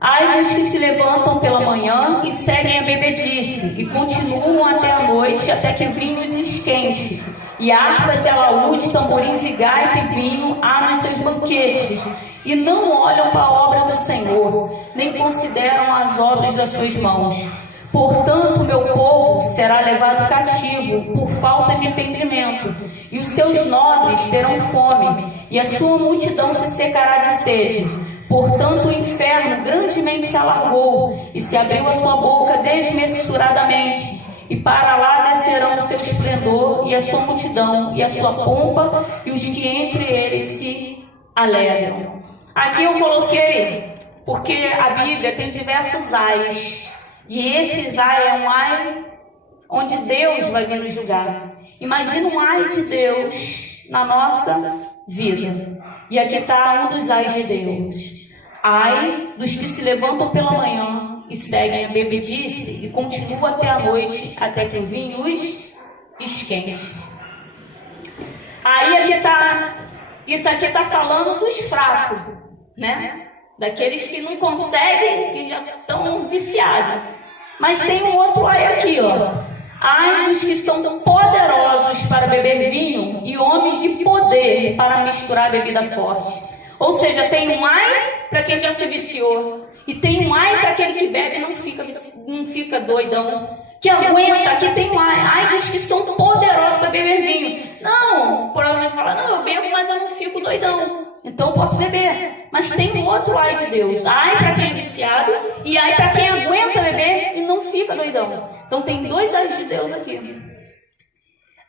Ai dos que se levantam pela manhã e seguem a bebedice, e continuam até a noite, até que o vinho os esquente. E harpas e alaúde, tamborins e gaita e vinho há nos seus banquetes. E não olham para a obra do Senhor, nem consideram as obras das suas mãos. Portanto, meu povo será levado cativo por falta de entendimento, e os seus nobres terão fome, e a sua multidão se secará de sede. Portanto, o inferno grandemente se alargou, e se abriu a sua boca desmesuradamente, e para lá descerão o seu esplendor, e a sua multidão, e a sua pompa, e os que entre eles se alegram. Aqui eu coloquei, porque a Bíblia tem diversos ais, e esse ai é um ai onde Deus vai vir nos julgar. Imagina um ai de Deus na nossa vida. E aqui está um dos ais de Deus. Ai dos que se levantam pela manhã e seguem a bebedice e continuam até a noite, até que o vinho os esquente. Aí aqui está, isso aqui está falando dos fracos, né? Daqueles que não conseguem, que já estão viciados. Mas tem um outro ai aqui, ó. Ai dos que são poderosos para beber vinho e homens de poder para misturar bebida forte. Ou seja, tem um ai para quem já se viciou. E tem um ai para aquele que bebe e não fica doidão. Que aguenta, aqui tem um ai. Ai dos que são poderosos para beber vinho. Não, provavelmente fala, não, eu bebo, mas eu não fico doidão. Então eu posso beber. Mas tem um outro ai de Deus. Ai para quem é viciado e ai para quem aguenta beber e não fica doidão. Então tem dois ais de Deus aqui.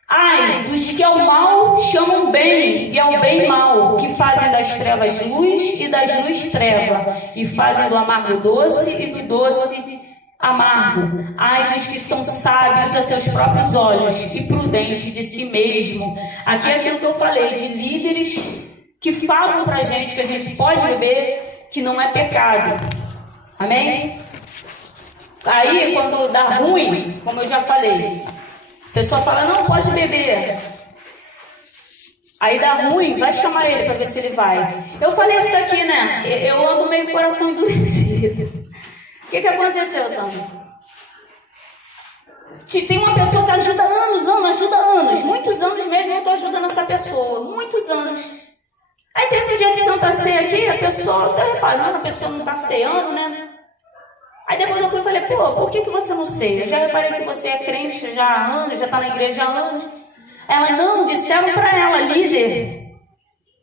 Ai dos que ao mal chamam bem e ao bem mal, que fazem das trevas luz e das luz treva, e fazem do amargo doce e do doce amargo. Ai dos que são sábios a seus próprios olhos e prudentes de si mesmo. Aqui é aquilo que eu falei, de líderes que falam pra gente que a gente pode beber, que não é pecado. Amém? Aí quando dá ruim, como eu já falei, a pessoa fala, não, pode beber. Aí dá ruim, vai chamar ele para ver se ele vai. Eu falei isso aqui, né? Eu ando meio com o coração endurecido. O que aconteceu, Sandra? Tem uma pessoa que ajuda anos, muitos anos mesmo eu estou ajudando essa pessoa, muitos anos. Aí teve um dia de Santa Ceia aqui, a pessoa, tá reparando, a pessoa não está ceando, né? Aí depois eu fui e falei, pô, por que você não ceia? Eu já reparei que você é crente já há anos, já está na igreja há anos. Ela, não, disseram para ela, líder,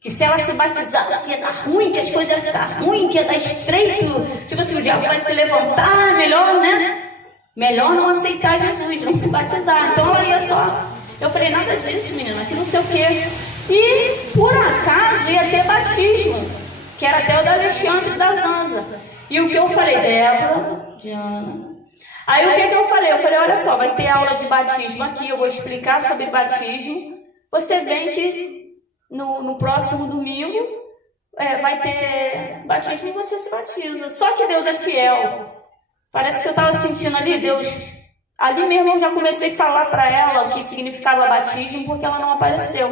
que se ela se batizasse ia dar ruim, que as coisas iam ficar ruim, que ia dar estreito. Tipo assim, o diabo vai se levantar, melhor, né? Melhor não aceitar Jesus, não se batizar. Então ela ia só... Eu falei, nada disso, menina, que não sei o quê. E, por acaso, ia ter batismo, que era até o da Alexandre e da Zanza. E o que eu falei, Débora, Diana... Aí o que eu falei? Eu falei, olha só, vai ter aula de batismo aqui, eu vou explicar sobre batismo. Você vem que no próximo domingo vai ter batismo e você se batiza. Só que Deus é fiel. Parece que eu estava sentindo ali, Deus... Ali mesmo eu já comecei a falar para ela o que significava batismo, porque ela não apareceu.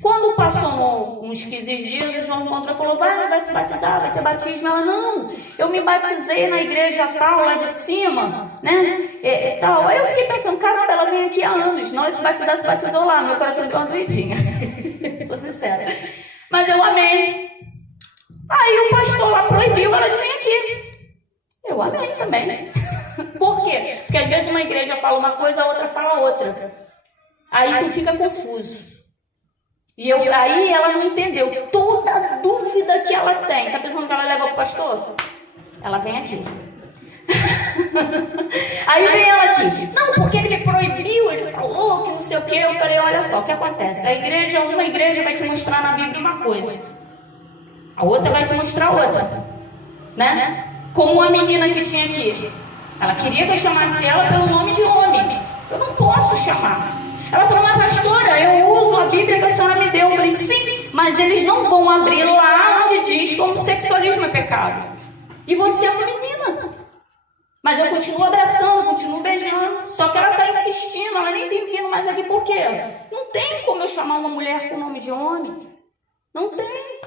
Quando passou uns 15 dias, o João encontrou e falou, vai se batizar, vai ter batismo. Ela, não, eu me batizei na igreja tal, lá de cima, né? E tal. Aí eu fiquei pensando, caramba, ela vem aqui há anos, nós se batizar, se batizou lá, meu coração deu uma doidinha. Sou sincera. Mas eu amei. Aí o pastor lá proibiu ela de vir aqui. Eu amei também. Por quê? Porque às vezes uma igreja fala uma coisa, a outra fala outra. Aí tu fica confuso. E aí ela não entendeu. Toda a dúvida que ela tem. Tá pensando que ela leva para o pastor? Ela vem aqui. Aí vem ela aqui. Não, porque ele proibiu, ele falou que não sei o quê. Eu falei, olha só, o que acontece? Uma igreja vai te mostrar na Bíblia uma coisa. A outra vai te mostrar outra. Né? Como a menina que tinha aqui. Ela queria que eu chamasse ela pelo nome de homem. Eu não posso chamar. Ela falou, mas pastora, eu uso a Bíblia que a senhora me deu. Eu falei, sim, mas eles não vão abrir lá onde diz que homossexualismo é pecado. E você é uma menina. Mas eu continuo abraçando, continuo beijando. Só que ela está insistindo, ela nem tem vindo mais aqui. Por quê? Não tem como eu chamar uma mulher com o nome de homem. Não tem.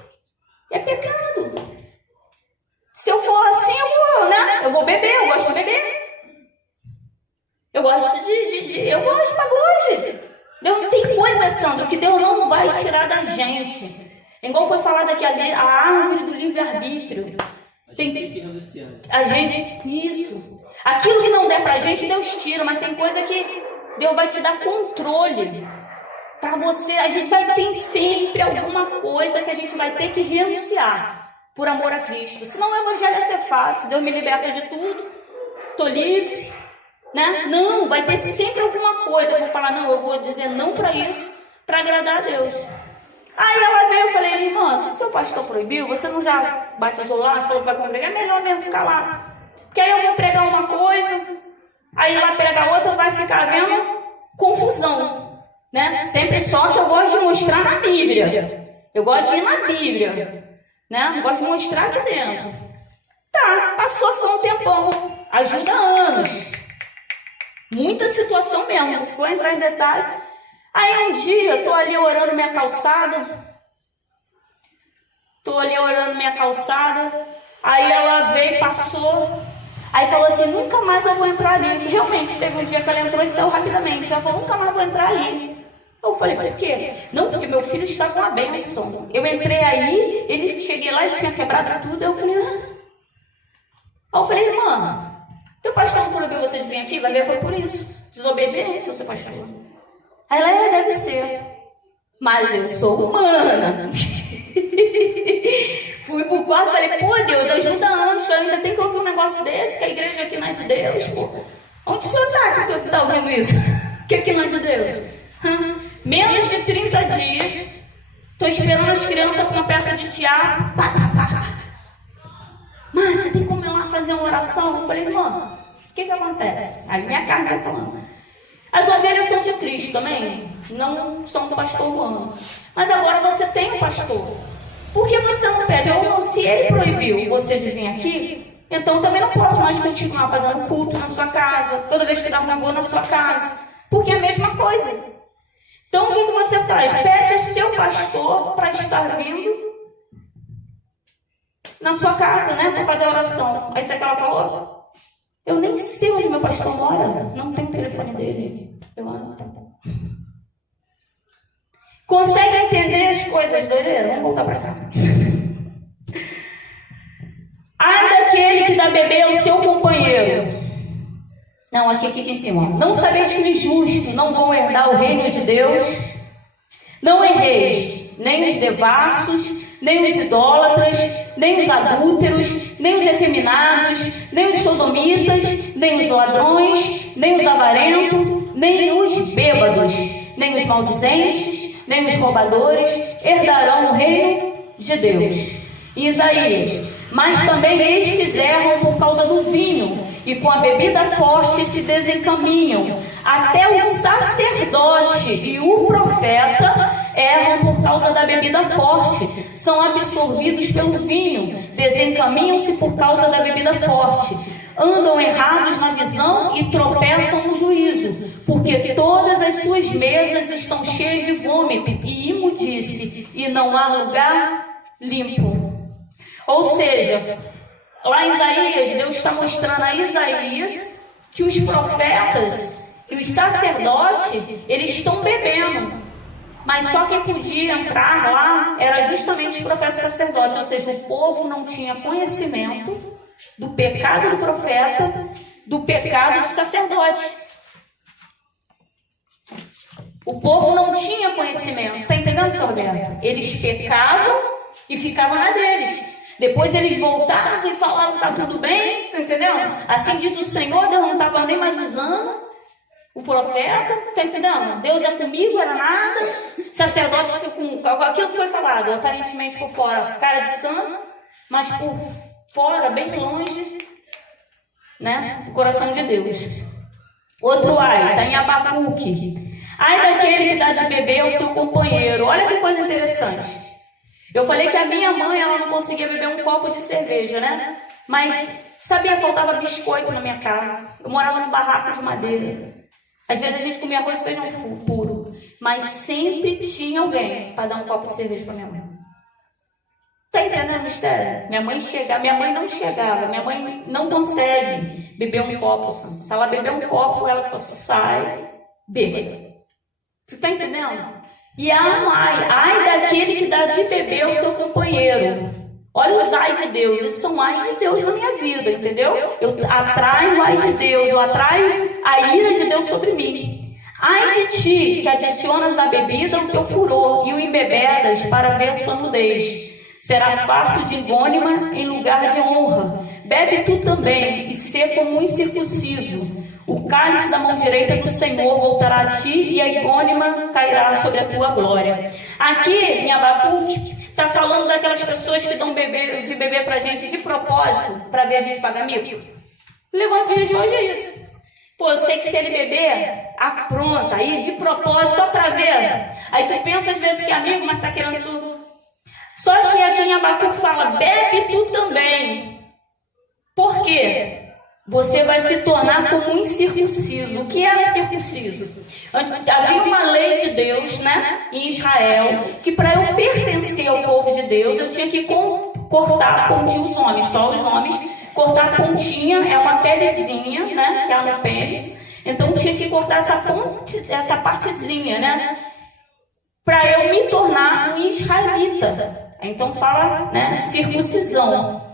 É pecado. Se eu for assim, eu eu vou beber, eu gosto de beber. Eu gosto eu gosto de pagode. Deus não tem coisa, Sandro, que Deus não vai tirar da gente. Igual foi falado aqui ali, a árvore do livre-arbítrio. Tem que renunciar. A gente, isso. Aquilo que não der pra gente, Deus tira, mas tem coisa que Deus vai te dar controle. Para você, a gente vai ter sempre alguma coisa que a gente vai ter que renunciar por amor a Cristo. Senão o evangelho ia ser fácil, Deus me liberta de tudo, tô livre, né? Não, vai ter sempre alguma coisa. Eu vou falar, não, eu vou dizer não para isso, para agradar a Deus. Aí ela veio, eu falei, irmã, se seu pastor proibiu, você não já batizou lá, falou que vai congregar, é melhor mesmo ficar lá. Porque aí eu vou pregar uma coisa, aí lá pregar outra, vai ficar havendo confusão. Né? Sempre só que eu gosto de mostrar na Bíblia. Eu gosto de ir na Bíblia. Né? Eu gosto de mostrar aqui dentro. Tá, passou, ficou um tempão. Ajuda anos. Muita situação mesmo. Se for entrar em detalhe. Aí um dia, eu tô ali orando minha calçada. Aí ela veio, passou. Aí falou assim, nunca mais eu vou entrar ali. E realmente, teve um dia que ela entrou e saiu rapidamente. Ela falou, nunca mais vou entrar ali. Eu falei, por quê? Não, porque meu filho está com a bênção. Eu entrei aí, cheguei lá, ele tinha quebrado tudo. Eu falei, Aí eu falei, irmã, teu pastor não proibiu você de vir aqui? Vai ver, foi por isso. Desobediência, seu pastor. Aí ela, deve ser. Mas eu sou humana. Fui pro quarto e falei, pô, Deus, ajuda anos, que eu ainda tenho que ouvir um negócio desse, que a igreja aqui não é de Deus, pô. Onde o senhor está, que o senhor está ouvindo isso? Que aqui não é de Deus? Menos de 30 dias, estou esperando as crianças com uma peça de teatro. Mas você tem como ir lá fazer uma oração? Eu falei, irmã, o que acontece? Aí minha carne vai falando. As ovelhas são de Cristo também, não são do pastor Juan. Mas agora você tem um pastor. Por que você não pede? Se ele proibiu você de vir aqui, então eu também não posso mais continuar fazendo culto na sua casa. Toda vez que dá um vou na sua casa. Porque é a mesma coisa. Então o que você faz? Pede ao seu pastor para estar vindo na sua casa, né? Para fazer a oração. Aí sabe o que ela falou? Eu nem sei onde meu pastor mora. Não tenho o telefone dele. Tá bom. Consegue entender as coisas, doideira? Vamos voltar para cá. Ai daquele que dá beber ao seu companheiro. Não, aqui em cima. Não sabeis que os justos não vão herdar o reino de Deus? Não erreis, nem os devassos, nem os idólatras, nem os adúlteros, nem os efeminados, nem os sodomitas, nem os ladrões, nem os avarentos, nem os bêbados, nem os maldizentes, nem os roubadores herdarão o reino de Deus. Isaías, mas também estes erram por causa do vinho, e com a bebida forte se desencaminham. Até o sacerdote e o profeta erram por causa da bebida forte, são absorvidos pelo vinho, desencaminham-se por causa da bebida forte, andam errados na visão e tropeçam no juízo, porque todas as suas mesas estão cheias de vômito e imundice, e não há lugar limpo. Ou seja, lá em Isaías, Deus está mostrando a Isaías que os profetas e os sacerdotes, eles estão bebendo. Mas só quem podia entrar lá era justamente os profetas e sacerdotes. Ou seja, o povo não tinha conhecimento do pecado do profeta, do pecado do sacerdote. O povo não tinha conhecimento. Está entendendo, seu Roberto? Eles pecavam e ficavam na deles. Depois eles voltavam e falavam que está tudo bem, tá entendendo? Assim diz o Senhor, Deus não estava nem mais usando o profeta, tá entendendo? Deus é comigo, era nada. Sacerdote com aquilo que foi falado, aparentemente por fora, cara de santo, mas por fora, bem longe, né? O coração de Deus. Outro ai, está em Abacuque. Ai daquele que dá de beber ao seu companheiro. Olha que coisa interessante. Eu falei que a minha mãe, ela não conseguia beber um copo de cerveja, né? Mas, sabia, faltava biscoito na minha casa. Eu morava num barraco de madeira. Às vezes a gente comia arroz e feijão puro. Mas sempre tinha alguém para dar um copo de cerveja para minha mãe. Tá entendendo o mistério? Minha mãe não chegava, minha mãe não consegue beber um copo. Se ela beber um copo, ela só sai bêbada. Tu tá entendendo? E ai daquele que dá de beber ao seu companheiro. Olha os ai de Deus, esses são ai de Deus na minha vida, entendeu? Eu atraio o ai de Deus, eu atraio a ira de Deus sobre mim. Ai de ti, que adicionas à bebida o teu furor e o embebedas para ver a sua nudez. Será farto de engônima em lugar de honra. Bebe tu também e sê como um incircunciso. O cálice da mão direita do Senhor voltará a ti e a engônima cairá sobre a tua glória. Aqui em Abacuque está falando daquelas pessoas que dão de beber para a gente de propósito, para ver a gente pagar mico. O evangelho de hoje é isso. Pô, eu sei que se ele beber, apronta aí de propósito, só para ver. Aí tu pensa às vezes que é amigo, mas está querendo tudo. Só que aqui em Abacuque fala, bebe tu também. Por quê? Você vai se tornar como um incircunciso. O que era incircunciso? Havia uma lei de Deus, né, em Israel, que para eu pertencer ao povo de Deus, eu tinha que cortar a pontinha, os homens, só os homens, cortar a pontinha, é uma pelezinha, né, que é no pênis. Então tinha que cortar essa partezinha, né, para eu me tornar um israelita. Então fala, né, circuncisão.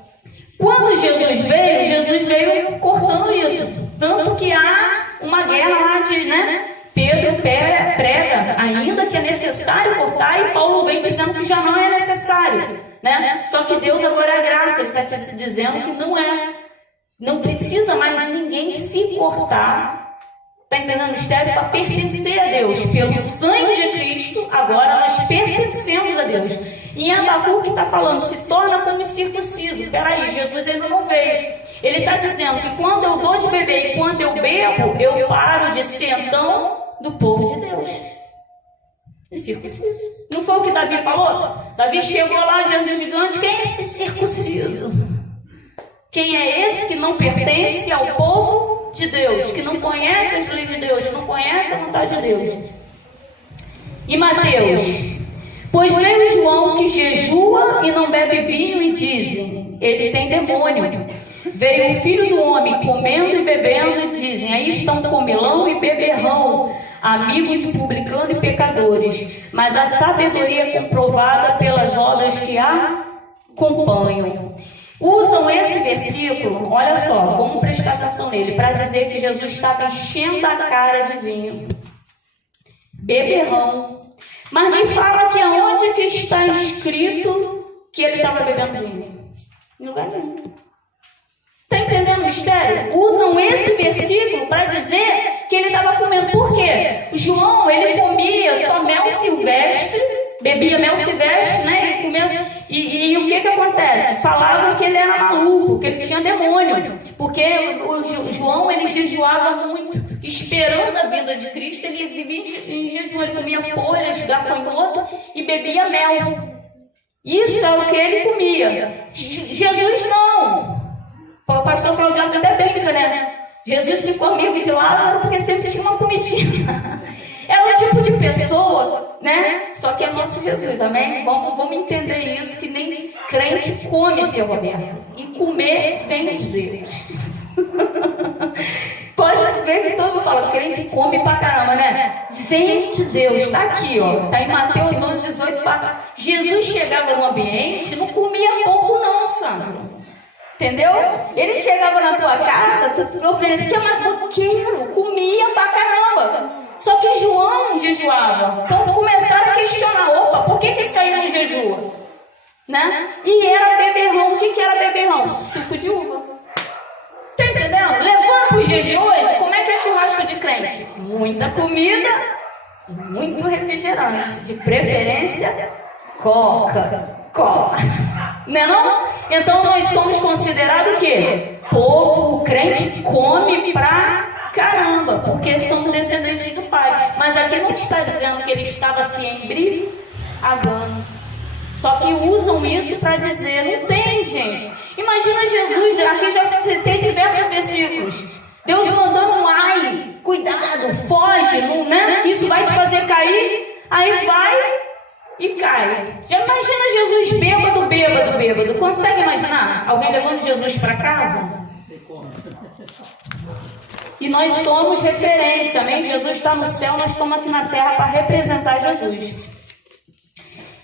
Quando Jesus veio cortando isso. Tanto que há uma guerra lá de, né, Pedro prega ainda que é necessário cortar e Paulo vem dizendo que já não é necessário, né? Só que Deus agora é graça, ele está dizendo que não precisa mais ninguém se cortar. Está entendendo o mistério? Para pertencer a Deus. Pelo sangue de Cristo, agora nós pertencemos a Deus. Em Abacuque está falando, se torna como circunciso. Peraí, Jesus ainda não veio. Ele está dizendo que quando eu dou de beber e quando eu bebo, eu paro de ser então do povo de Deus. E circunciso. Não foi o que Davi falou? Davi chegou lá diante do gigante, quem é esse circunciso? Quem é esse que não pertence ao povo de Deus, que não conhece as leis de Deus, que não conhece a vontade de Deus? E Mateus, pois veio João que jejua e não bebe vinho e dizem, ele tem demônio. Veio o filho do homem comendo e bebendo e dizem, aí estão comilão e beberrão, amigos de publicano e pecadores. Mas a sabedoria é comprovada pelas obras que a acompanham. Usam esse versículo, olha só, vamos prestar atenção nele, para dizer que Jesus estava enchendo a cara de vinho, beberrão. Mas me fala que aonde que está escrito que ele estava bebendo vinho? Em lugar nenhum. Está entendendo o mistério? Usam esse versículo para dizer que ele estava comendo. Por quê? João, ele comia só mel silvestre, bebia mel silvestre, né? Ele comia. E o que acontece? Falavam que ele era maluco, que ele tinha demônio. Porque o João, ele jejuava muito. Esperando a vinda de Cristo, ele vivia em jejum. Ele comia folhas, gafanhoto e bebia mel. Isso é o que ele comia. Jesus não. O pastor Claudio até brinca, né? Jesus ficou amigo de Lázaro porque sempre tinha uma comidinha. É o tipo de pessoa, né? Só que é nosso Jesus, amém? Vamos entender isso, que nem crente come, seu Roberto. E comer vem de Deus. Pode ver que todo mundo fala, crente come pra caramba, né? Vem de Deus, está aqui, ó. Está em Mateus 11, 18. Jesus chegava no ambiente, não comia pouco não, Sandro. Entendeu? Ele chegava na tua casa, tu oferecia, que é mais boqueiro, comia pra caramba. Só que João jejuava. Então começaram a questionar, opa, por que saíram em jejum? Né? E era beberrão. O que era beberrão? Suco de uva. Tá entendendo? Levando para os dias de hoje, como é que é churrasco de crente? Muita comida e muito refrigerante. De preferência, coca. Não é não? Então nós somos considerados o quê? Povo, o crente come pra caramba, porque somos descendentes do Pai. Mas aqui não está dizendo que ele estava se embriagando. Só que usam isso para dizer, não tem, gente. Imagina Jesus, aqui já tem diversos versículos. Deus mandando um ai, cuidado, foge, não, né? Isso vai te fazer cair. Aí vai e cai. Já imagina Jesus bêbado. Consegue imaginar alguém levando Jesus para casa? E nós somos referência, amém? Jesus está no céu, nós estamos aqui na terra para representar Jesus.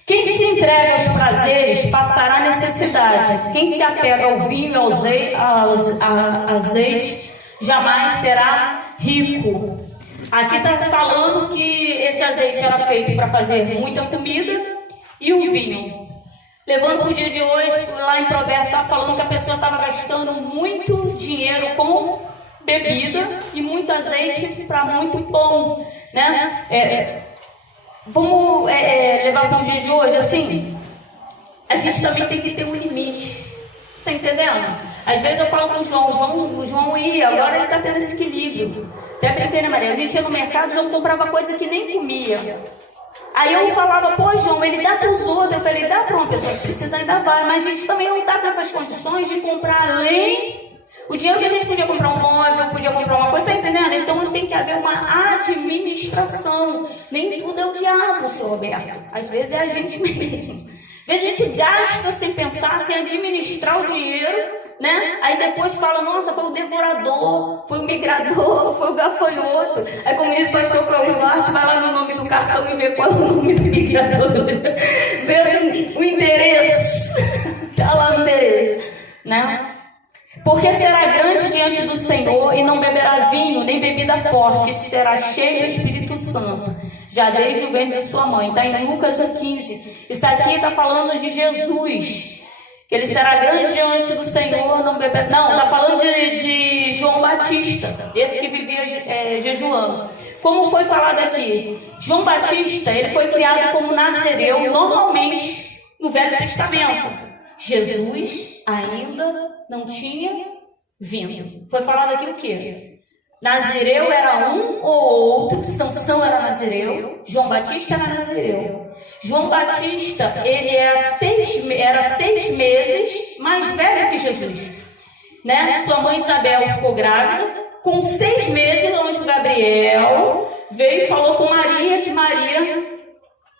Quem se entrega aos prazeres passará necessidade. Quem se apega ao vinho e ao azeite jamais será rico. Aqui está falando que esse azeite era feito para fazer muita comida e o vinho. Levando para o dia de hoje, lá em Provérbios está falando que a pessoa estava gastando muito dinheiro com bebida e muito azeite para muito pão, né? Vamos levar para o dia de hoje assim? A gente também tem que ter um limite, tá entendendo? Às vezes eu falo com o João ia, agora ele está tendo esse equilíbrio. Até brinquei, né, Maria? A gente ia no mercado, o João comprava coisa que nem comia. Aí eu falava, pô, João, ele dá para os outros. Eu falei, dá para uma pessoa que precisa, ainda vai. Mas a gente também não está com essas condições de comprar além o dinheiro que a gente podia comprar um móvel, podia comprar uma coisa, tá entendendo? Então tem que haver uma administração. Nem tudo é o diabo, seu Roberto. Às vezes é a gente mesmo. Às vezes a gente gasta sem pensar, sem administrar o dinheiro, né? Aí depois fala, nossa, foi o devorador, foi o migrador, foi o gafanhoto. Aí como diz o pastor Cláudio Duarte, vai lá no nome do cartão e vê qual é o nome do migrador. Vê o endereço. Tá lá o endereço, né? Porque será grande diante do Senhor e não beberá vinho, nem bebida forte, será cheio do Espírito Santo, já desde o ventre de sua mãe. Está em Lucas 1,15. Isso aqui está falando de Jesus, que ele será grande diante do Senhor, não beberá... Não, está falando de João Batista, esse que vivia jejuando. Como foi falado aqui, João Batista, ele foi criado como nazireu, normalmente no Velho Testamento. Jesus ainda não tinha vindo. Foi falado aqui o quê? Nazireu era um ou outro. Sansão era nazireu. João Batista era nazireu. João Batista, ele era 6 meses mais velho que Jesus, né? Sua mãe Isabel ficou grávida. Com 6 meses, o anjo Gabriel veio e falou com Maria que Maria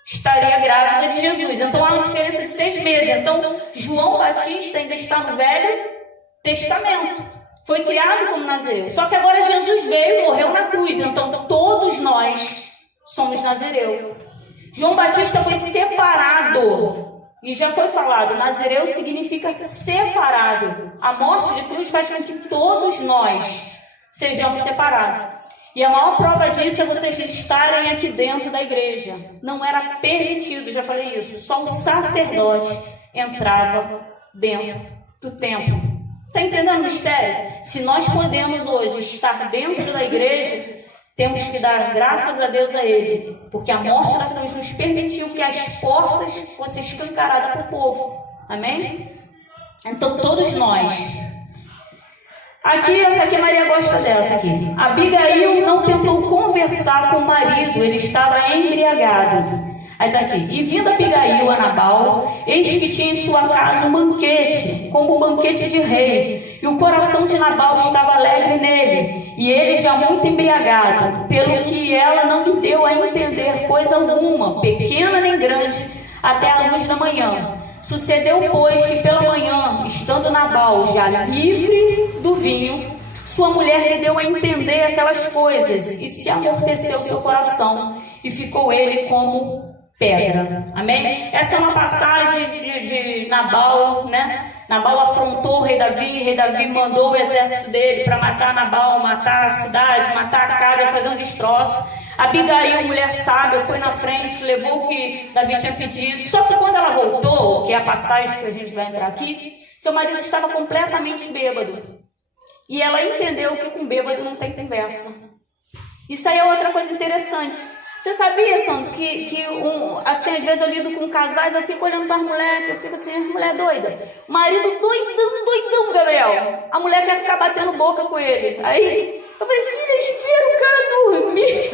estaria grávida de Jesus. Então há uma diferença de 6 meses. Então João Batista ainda está no Velho Testamento. Foi criado como nazireu. Só que agora Jesus veio e morreu na cruz. Então todos nós somos nazireu. João Batista foi separado. E já foi falado, nazireu significa separado. A morte de cruz faz com que todos nós sejamos separados. E a maior prova disso é vocês estarem aqui dentro da igreja. Não era permitido, já falei isso. Só o sacerdote entrava dentro do templo. Está entendendo o mistério? Se nós podemos hoje estar dentro da igreja, temos que dar graças a Deus a Ele. Porque a morte da cruz nos permitiu que as portas fossem escancaradas para o povo. Amém? Então todos nós... Aqui, essa aqui, Maria gosta dessa aqui. Abigail não tentou conversar com o marido, ele estava embriagado. Aí está aqui. E vindo Abigail a Nabal, eis que tinha em sua casa um banquete, como um banquete de rei. E o coração de Nabal estava alegre nele, e ele já muito embriagado, pelo que ela não lhe deu a entender coisa alguma, pequena nem grande, até a luz da manhã. Sucedeu, pois, que pela manhã, estando Nabal já livre do vinho, sua mulher lhe deu a entender aquelas coisas, e se amorteceu seu coração, e ficou ele como pedra. Amém? Essa é uma passagem de Nabal, né? Nabal afrontou o rei Davi mandou o exército dele para matar Nabal, matar a cidade, matar a casa, fazer um destroço. Abigail, mulher sábia, foi na frente, levou o que Davi tinha pedido. Só que quando ela voltou, que é a passagem que a gente vai entrar aqui, seu marido estava completamente bêbado. E ela entendeu que com bêbado não tem conversa. Isso aí é outra coisa interessante. Você sabia, Sandro, que assim, às vezes eu lido com casais, eu fico olhando para as mulheres, eu fico assim, as mulher doida. O marido doidão, Gabriel. A mulher quer ficar batendo boca com ele. Aí eu falei, filha, espera o cara dormir.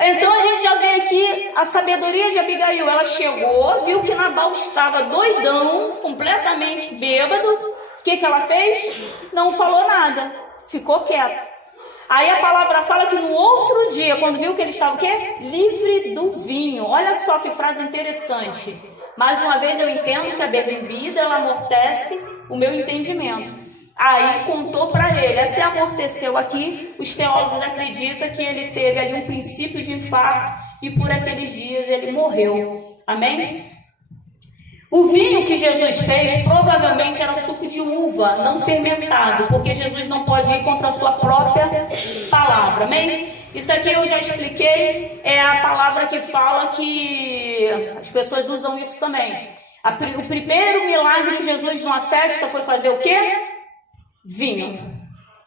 Então a gente já vê aqui a sabedoria de Abigail. Ela chegou, viu que Nabal estava doidão, completamente bêbado. O que ela fez? Não falou nada, ficou quieta. Aí a palavra fala que no outro dia, quando viu que ele estava o quê? Livre do vinho. Olha só que frase interessante. Mais uma vez eu entendo que a bebida ela amortece o meu entendimento. Aí contou para ele. Se amorteceu aqui, os teólogos acreditam que ele teve ali um princípio de infarto e por aqueles dias ele morreu. Amém? O vinho que Jesus fez provavelmente era suco de uva, não fermentado, porque Jesus não pode ir contra a sua própria palavra, amém? Isso aqui eu já expliquei, é a palavra que fala que as pessoas usam isso também. O primeiro milagre de Jesus numa festa foi fazer o quê? Vinho.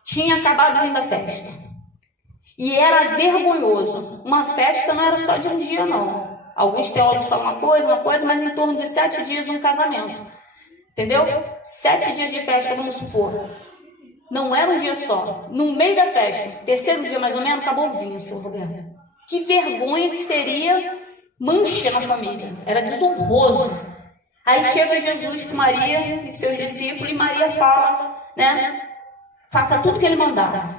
Tinha acabado de vir da festa. E era vergonhoso. Uma festa não era só de um dia, não. Alguns teólogos falam uma coisa, mas em torno de 7 dias um casamento. Entendeu? 7 dias de festa, vamos supor. Não era um dia só. No meio da festa, terceiro dia mais ou menos, acabou o vinho, seu Roberto. Que vergonha que seria mancha na família. Era desonroso. Aí chega Jesus com Maria e seus discípulos, e Maria fala, né? Faça tudo que ele mandar.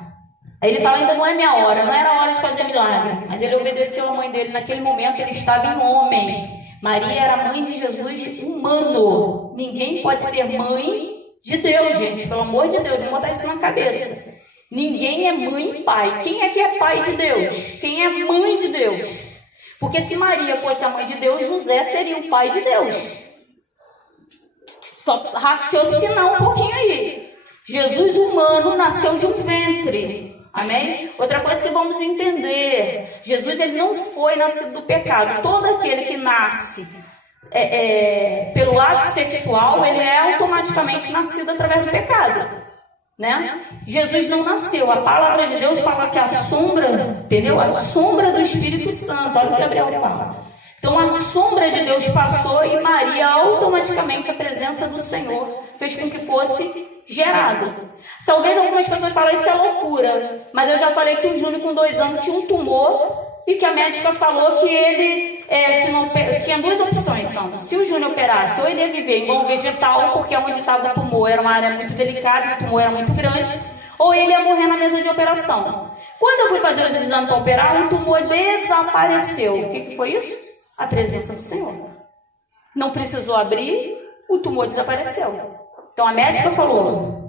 Aí ele fala, ainda não é minha hora, não era hora de fazer milagre. Mas ele obedeceu a mãe dele. Naquele momento ele estava em homem. Maria era mãe de Jesus humano. Ninguém pode ser mãe de Deus, gente. Pelo amor de Deus, vamos botar isso na cabeça. Ninguém é mãe e pai. Quem é que é pai de Deus? Quem é mãe de Deus? Porque se Maria fosse a mãe de Deus, José seria o pai de Deus. Só raciocinar um pouquinho aí. Jesus humano nasceu de um ventre. Amém? Outra coisa que vamos entender, Jesus ele não foi nascido do pecado. Todo aquele que nasce pelo ato sexual, ele é automaticamente nascido através do pecado, né? Jesus não nasceu. A palavra de Deus fala que a sombra, entendeu? A sombra do Espírito Santo, olha o que Gabriel fala. Então a sombra de Deus passou e Maria automaticamente, a presença do Senhor fez com que fosse gerado. Talvez algumas pessoas falem isso é loucura, mas eu já falei que o Júnior com 2 anos tinha um tumor e que a médica falou que ele tinha 2 opções, Sandra. Se o Júnior operasse, ou ele ia viver igual um vegetal, porque onde estava o tumor era uma área muito delicada, o tumor era muito grande, ou ele ia morrer na mesa de operação. Quando eu fui fazer os exames para operar, o tumor desapareceu. O que foi isso? A presença do Senhor. Não precisou abrir, o tumor desapareceu. Então a médica falou,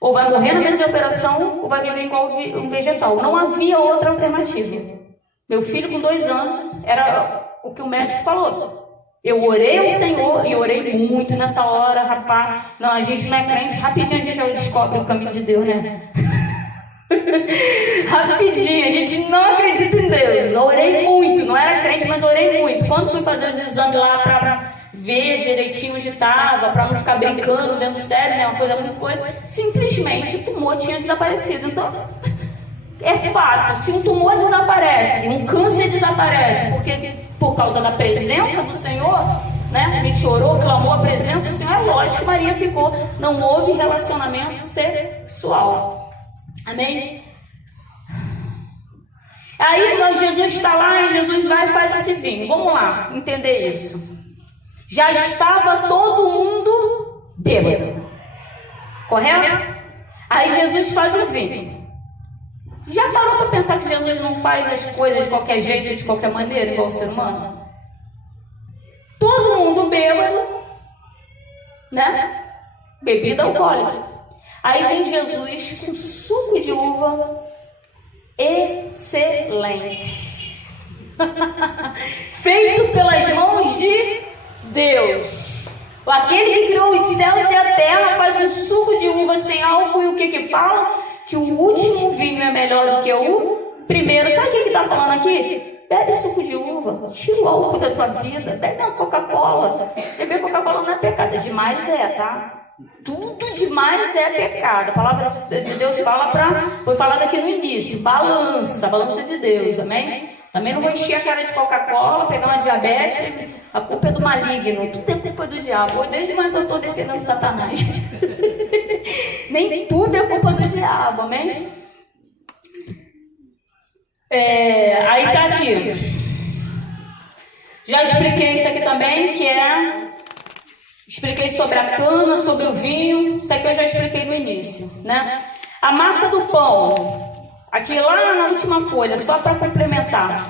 ou vai morrer na mesa de operação, ou vai viver igual um vegetal. Não havia outra alternativa. Meu filho com 2 anos, era o que o médico falou. Eu orei ao Senhor, e orei muito nessa hora, rapaz. Não, a gente não é crente, rapidinho a gente já descobre o caminho de Deus, né? Rapidinho, a gente não acredita em Deus. Eu orei muito, não era crente, mas orei muito. Quando fui fazer os exames lá para ver direitinho onde estava, para não ficar brincando dentro do cérebro, né, uma coisa muito coisa, simplesmente o tumor tinha desaparecido. Então, é fato, se um tumor desaparece, um câncer desaparece, porque por causa da presença do Senhor, né, a gente orou, clamou a presença do Senhor, é lógico que Maria ficou, não houve relacionamento sexual. Amém? Aí Jesus está lá e Jesus vai e faz esse vinho. Vamos lá, entender isso. Já estava todo mundo bêbado. Correto? Aí Jesus faz o vinho. Já parou para pensar que Jesus não faz as coisas de qualquer jeito, de qualquer maneira, igual o ser humano? Todo mundo bêbado, né? Bebida alcoólica. Aí vem Jesus com suco de uva excelente. Feito pelas mãos de Deus. Aquele que criou os céus e a terra faz um suco de uva sem álcool e o que fala? Que o último vinho é melhor do que o primeiro. Sabe o que está falando aqui? Bebe suco de uva, tira o álcool da tua vida, bebe uma Coca-Cola. Beber Coca-Cola não é pecado, demais tá? Tudo demais é pecado. A palavra de Deus foi falada aqui no início. Balança, a balança de Deus, amém? Também não vou encher a cara de Coca-Cola, pegar uma diabetes. A culpa é do maligno, tudo é culpa do diabo. Desde manhã que eu estou defendendo Satanás. Nem tudo é culpa do diabo, amém? Aí tá aqui. Já expliquei isso aqui também, que expliquei sobre a cana, sobre o vinho. Isso aqui eu já expliquei no início, né? A massa do pão. Aqui lá na última folha, só para complementar.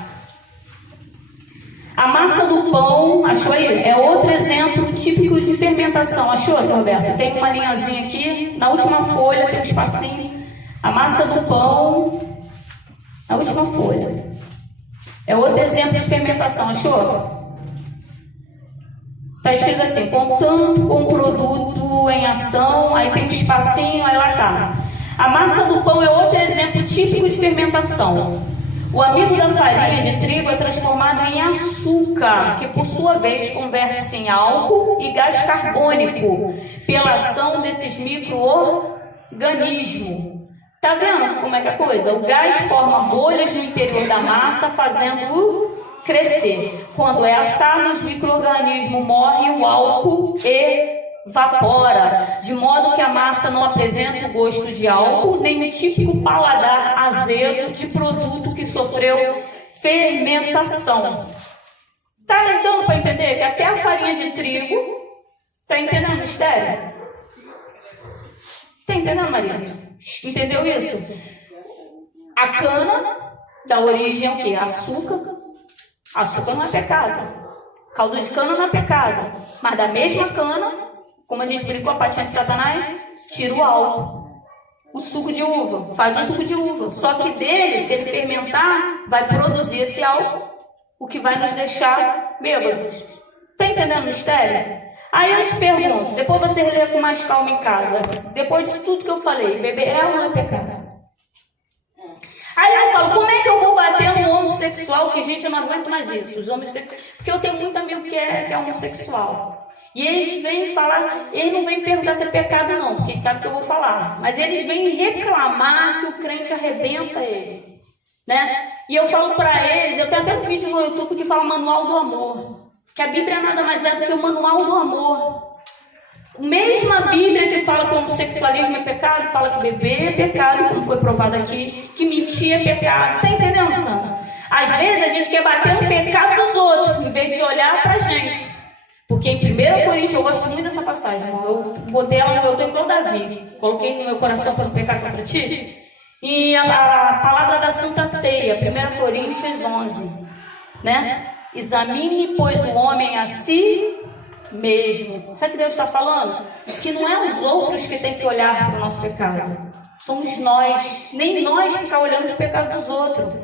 A massa do pão, achou aí? É outro exemplo típico de fermentação. Achou, seu Roberto? Tem uma linhazinha aqui, na última folha tem um espacinho. A massa do pão, na última folha. É outro exemplo de fermentação, achou? Está escrito assim, contando com o produto em ação, aí tem um espacinho, aí lá tá. A massa do pão é outro exemplo típico de fermentação. O amigo da farinha de trigo é transformado em açúcar, que por sua vez converte-se em álcool e gás carbônico pela ação desses micro-organismos. Tá vendo como é que é a coisa? O gás forma bolhas no interior da massa, fazendo-o crescer. Quando é assado, os micro-organismos morrem e o álcool evapora, de modo que a massa não apresenta o gosto de álcool, nem o típico paladar azedo de produto que sofreu fermentação. Tá dando para entender que até a farinha de trigo, tá entendendo o mistério? Tá entendendo, Maria? Entendeu isso? A cana dá origem ao quê? Açúcar. Açúcar não é pecado. Caldo de cana não é pecado. Mas da mesma cana, como a gente explicou, a patinha de Satanás, tira o álcool. O suco de uva, faz o suco de uva. Só que dele, se ele fermentar, vai produzir esse álcool, o que vai nos deixar bêbados. Tá entendendo o mistério? Aí eu te pergunto, depois você lê com mais calma em casa, depois de tudo que eu falei, beber é ou não é pecado? Aí eu falo, como é que eu vou bater no homossexual? Que, gente, eu não aguento mais isso, os homossexuais, porque eu tenho muito amigo que é homossexual. E eles vêm falar, eles não vêm perguntar se é pecado não, porque eles sabem que eu vou falar. Mas eles vêm reclamar que o crente arrebenta ele, né? E eu falo para eles, eu tenho até um vídeo no YouTube que fala Manual do Amor. Que a Bíblia nada mais é do que o Manual do Amor. A mesma Bíblia que fala que o homossexualismo é pecado, fala que beber é pecado, como foi provado aqui, que mentir é pecado. Tá entendendo, Sandra? Às vezes a gente quer bater no pecado dos outros, em vez de olhar pra gente. Porque em 1 Coríntios, eu gosto muito dessa passagem, irmão. Eu botei ela no meu tempo igual Davi. Coloquei no meu coração para não pecar contra ti. E a palavra da Santa Ceia, 1 Coríntios 11, né? Examine, pois, o homem a si mesmo. Sabe o que Deus está falando? Que não é os outros que têm que olhar para o nosso pecado. Somos nós. Nem nós ficar olhando o pecado dos outros.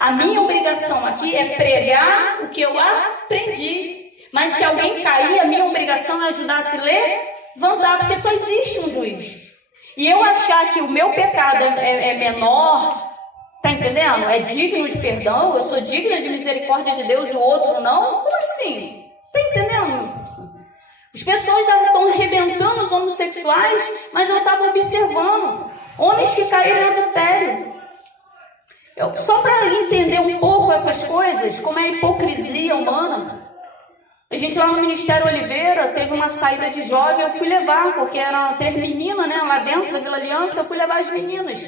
A minha obrigação aqui é pregar o que eu aprendi. Mas se alguém cair, a minha obrigação é ajudar a se levantar, porque só existe um juiz. E eu achar que o meu pecado é menor... Tá entendendo? É digno de perdão, eu sou digna de misericórdia de Deus e o outro não? Como assim? Tá entendendo? As pessoas estão arrebentando os homossexuais, mas eu estava observando homens que caíram em adultério. Só para entender um pouco essas coisas, como é a hipocrisia humana. A gente lá no Ministério Oliveira teve uma saída de jovem, eu fui levar, porque eram 3 meninas, né? Lá dentro da Vila Aliança, eu fui levar as meninas.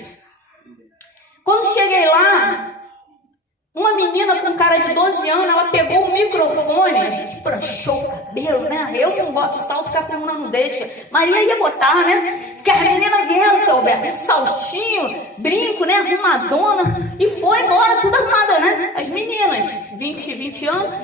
Quando cheguei lá, uma menina com cara de 12 anos, ela pegou o microfone, a gente pranchou o cabelo, né? Eu não boto salto porque a coluna não deixa. Maria ia botar, né? Porque as meninas vieram, seu Alberto, saltinho, brinco, né? Arrumadona, e foi embora, tudo arrumada, né? As meninas, 20 anos,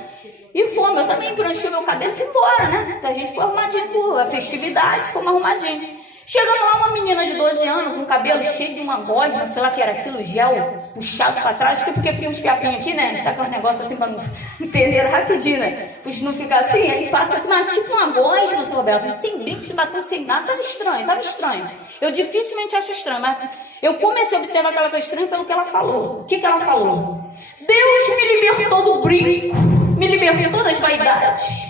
e fomos. Eu também pranchei meu cabelo e fui embora, né? Então a gente foi arrumadinho por a festividade, fomos arrumadinho. Chegamos lá, uma menina de 12 anos, com o cabelo cheio de uma gosma, sei lá que era aquilo, gel puxado para trás, porque fica uns fiapinhos aqui, né? Tá com um negócio assim para não entender rapidinho, né? Pra não ficar assim, aí passa tipo uma gosma, seu Roberto, sem brinco, sem batom, sem nada, tava estranho. Eu dificilmente acho estranho, mas eu comecei a observar que ela tá estranha pelo que ela falou. O que ela falou? Deus me libertou do brinco, me libertou das vaidades.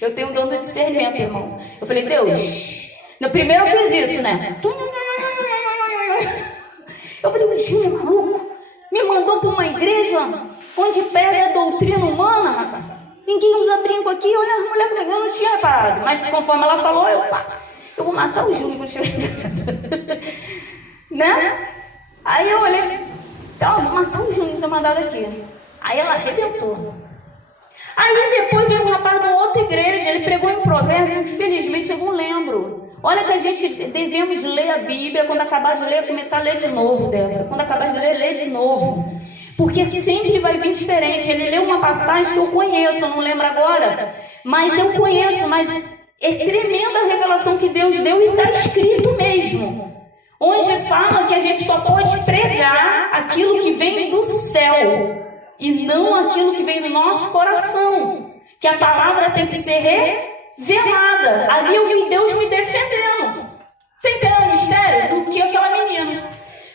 Eu tenho um dom de discernimento, irmão. Eu falei, Deus, primeiro eu fiz isso, né? Eu falei, Júnior, maluco, me mandou para uma igreja onde pega a doutrina humana, rapaz. Ninguém usa brinco aqui, olha as mulheres comigo, eu não tinha reparado. Mas conforme ela falou, eu vou matar o Júnior quando chegar em casa. Né? Aí eu olhei, então, vou matar o Júnior que tá mandado aqui. Aí ela arrebentou. Aí depois veio um rapaz de uma outra igreja, ele pregou em provérbio, infelizmente eu não lembro. Olha que a gente devemos ler a Bíblia, quando acabar de ler, começar a ler de novo, Débora. Quando acabar de ler, ler de novo. Porque sempre vai vir diferente. Ele leu uma passagem que eu conheço, eu não lembro agora, mas eu conheço, mas é tremenda a revelação que Deus deu e está escrito mesmo. Onde fala que a gente só pode pregar aquilo que vem do céu e não aquilo que vem do nosso coração. Que a palavra tem que ser revelada. Ali eu vi Deus me defendendo. Está entendendo o mistério? Do que aquela menina.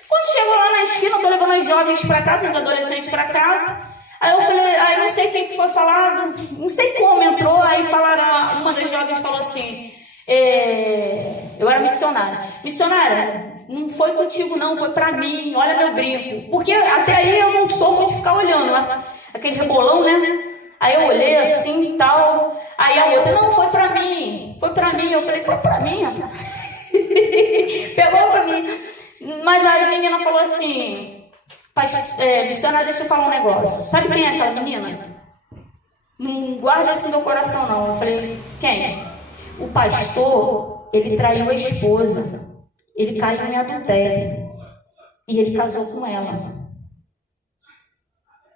Quando chegou lá na esquina, eu estou levando as jovens para casa, os adolescentes para casa. Aí eu falei, aí não sei quem que foi falado, não sei como entrou, aí falaram, uma das jovens falou assim, eu era missionária. Missionária, não foi contigo não, foi para mim, olha meu brinco. Porque até aí eu não sou muito de ficar olhando, aquele rebolão, né? Aí eu olhei assim e tal, aí a outra, não, foi para mim. Eu falei, foi para mim, rapaz. Pegou para mim. Mas aí a menina falou assim, missionária, deixa eu falar um negócio. Sabe quem é aquela menina? Não guarda isso no meu coração não. Eu falei, quem? O pastor, ele traiu a esposa. Ele caiu em adultério. E ele casou com ela.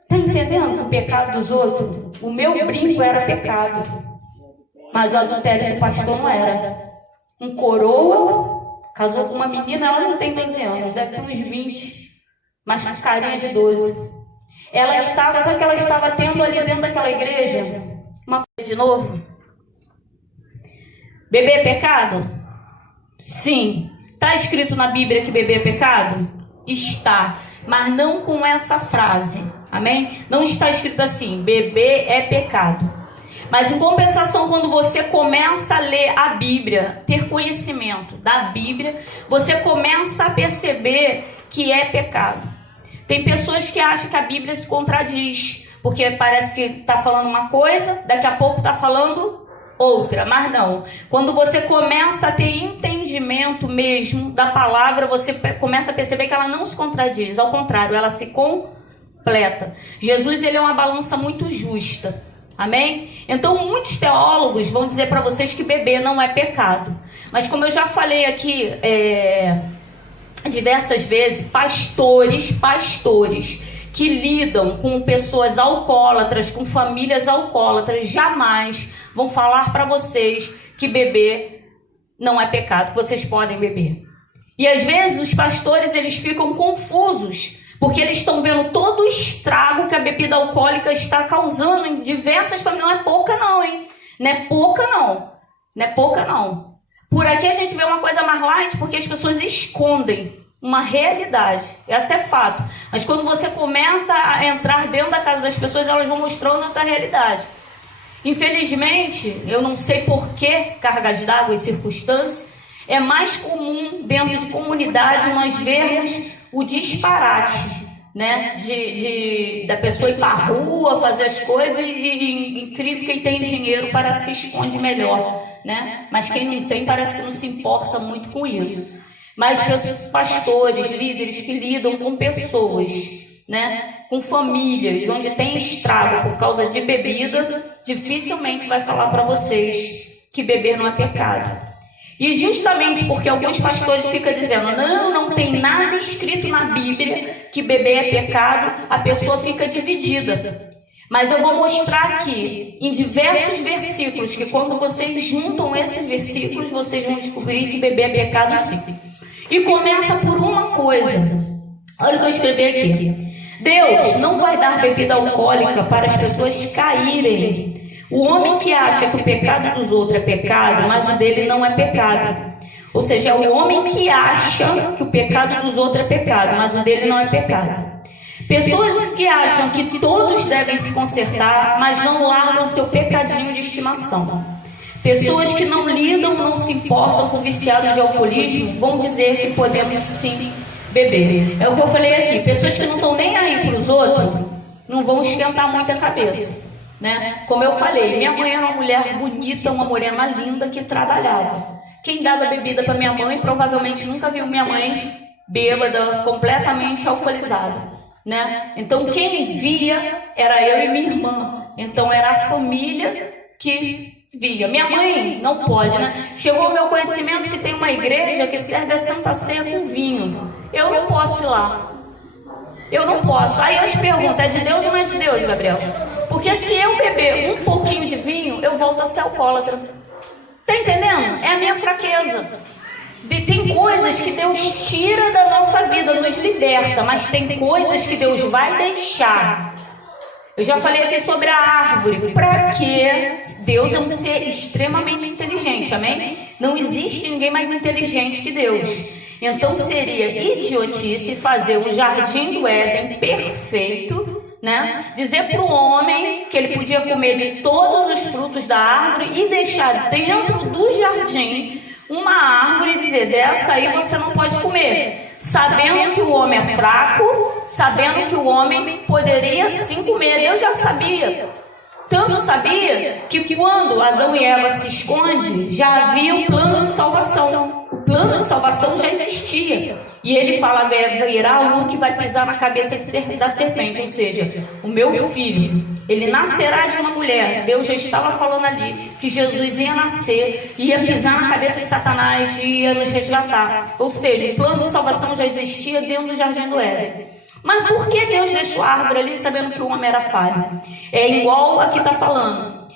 Está entendendo o pecado dos outros? O meu brinco era pecado. Mas o adultério do pastor não era. Um coroa casou com uma menina, ela não tem 12 anos, deve ter uns 20, mas com carinha de 12. Ela estava, sabe o que ela estava tendo ali dentro daquela igreja? Uma coisa de novo. Beber é pecado? Sim. Está escrito na Bíblia que beber é pecado? Está. Mas não com essa frase. Amém? Não está escrito assim, beber é pecado. Mas em compensação, quando você começa a ler a Bíblia, ter conhecimento da Bíblia, você começa a perceber que é pecado. Tem pessoas que acham que a Bíblia se contradiz, porque parece que está falando uma coisa, daqui a pouco está falando outra, mas não. Quando você começa a ter entendimento mesmo da palavra, você começa a perceber que ela não se contradiz, ao contrário, ela se completa. Jesus, ele é uma balança muito justa. Amém? Então muitos teólogos vão dizer para vocês que beber não é pecado. Mas como eu já falei aqui diversas vezes, pastores que lidam com pessoas alcoólatras, com famílias alcoólatras, jamais vão falar para vocês que beber não é pecado, que vocês podem beber. E às vezes os pastores, eles ficam confusos, porque eles estão vendo todo o estrago que a bebida alcoólica está causando em diversas famílias. Não é pouca não, hein? Não é pouca não. Não é pouca não. Por aqui a gente vê uma coisa mais light porque as pessoas escondem uma realidade. Essa é fato. Mas quando você começa a entrar dentro da casa das pessoas, elas vão mostrando outra realidade. Infelizmente, eu não sei por que cargas d'água e circunstâncias, é mais comum dentro de comunidade nós vermos o disparate, né? Da pessoa ir para a rua, fazer as coisas e incrível, quem tem dinheiro parece que esconde melhor, né? Mas quem não tem parece que não se importa muito com isso. Mas pastores, líderes que lidam com pessoas, né? Com famílias, onde tem estrago por causa de bebida, dificilmente vai falar para vocês que beber não é pecado. E justamente porque alguns pastores ficam dizendo, não tem nada escrito na Bíblia que beber é pecado, a pessoa fica dividida. Mas eu vou mostrar aqui, em diversos versículos, que quando vocês juntam esses versículos, vocês vão descobrir que beber é pecado sim. E começa por uma coisa. Olha o que eu escrevi aqui. Deus não vai dar bebida alcoólica para as pessoas caírem. O homem que acha que o pecado dos outros é pecado, mas o dele não é pecado. Ou seja, é o homem que acha que o pecado dos outros é pecado, mas o dele não é pecado. Pessoas que acham que todos devem se consertar, mas não largam seu pecadinho de estimação. Pessoas que não lidam, não se importam com o viciado de alcoolismo, vão dizer que podemos sim beber. É o que eu falei aqui. Pessoas que não estão nem aí para os outros, não vão esquentar muito a cabeça. Né? Como eu falei, minha mãe era uma mulher bonita, uma morena linda que trabalhava. Quem dava bebida para minha mãe provavelmente nunca viu minha mãe bêbada, completamente alcoolizada, né? Então quem via era eu e minha irmã. Então era a família que via. Minha mãe não pode, né? Chegou ao meu conhecimento que tem uma igreja que serve a Santa Ceia com vinho. Eu não posso ir lá. Eu não posso. Aí eu te pergunto, é de Deus ou não é de Deus, Gabriel? Porque se eu beber um pouquinho de vinho, eu volto a ser alcoólatra. Tá entendendo? É a minha fraqueza. Tem coisas que Deus tira da nossa vida, nos liberta, mas tem coisas que Deus vai deixar. Eu já falei aqui sobre a árvore. Para quê? Deus é um ser extremamente inteligente, amém? Não existe ninguém mais inteligente que Deus. Então seria idiotice fazer um jardim do Éden perfeito, né? Dizer para o homem que ele podia comer de todos os frutos da árvore e deixar dentro do jardim uma árvore e dizer, dessa aí você não pode comer, sabendo que o homem é fraco, sabendo que o homem poderia sim comer. Deus já sabia. Tanto sabia que quando Adão e Eva se escondem, já havia um plano de salvação. O plano de salvação já existia. E ele fala, virá um que vai pisar na cabeça da serpente, ou seja, o meu filho, ele nascerá de uma mulher. Deus já estava falando ali que Jesus ia nascer, ia pisar na cabeça de Satanás e ia nos resgatar. Ou seja, o plano de salvação já existia dentro do jardim do Éden. Mas por que Deus deixou a árvore ali sabendo que o homem era falho? É igual aqui está falando.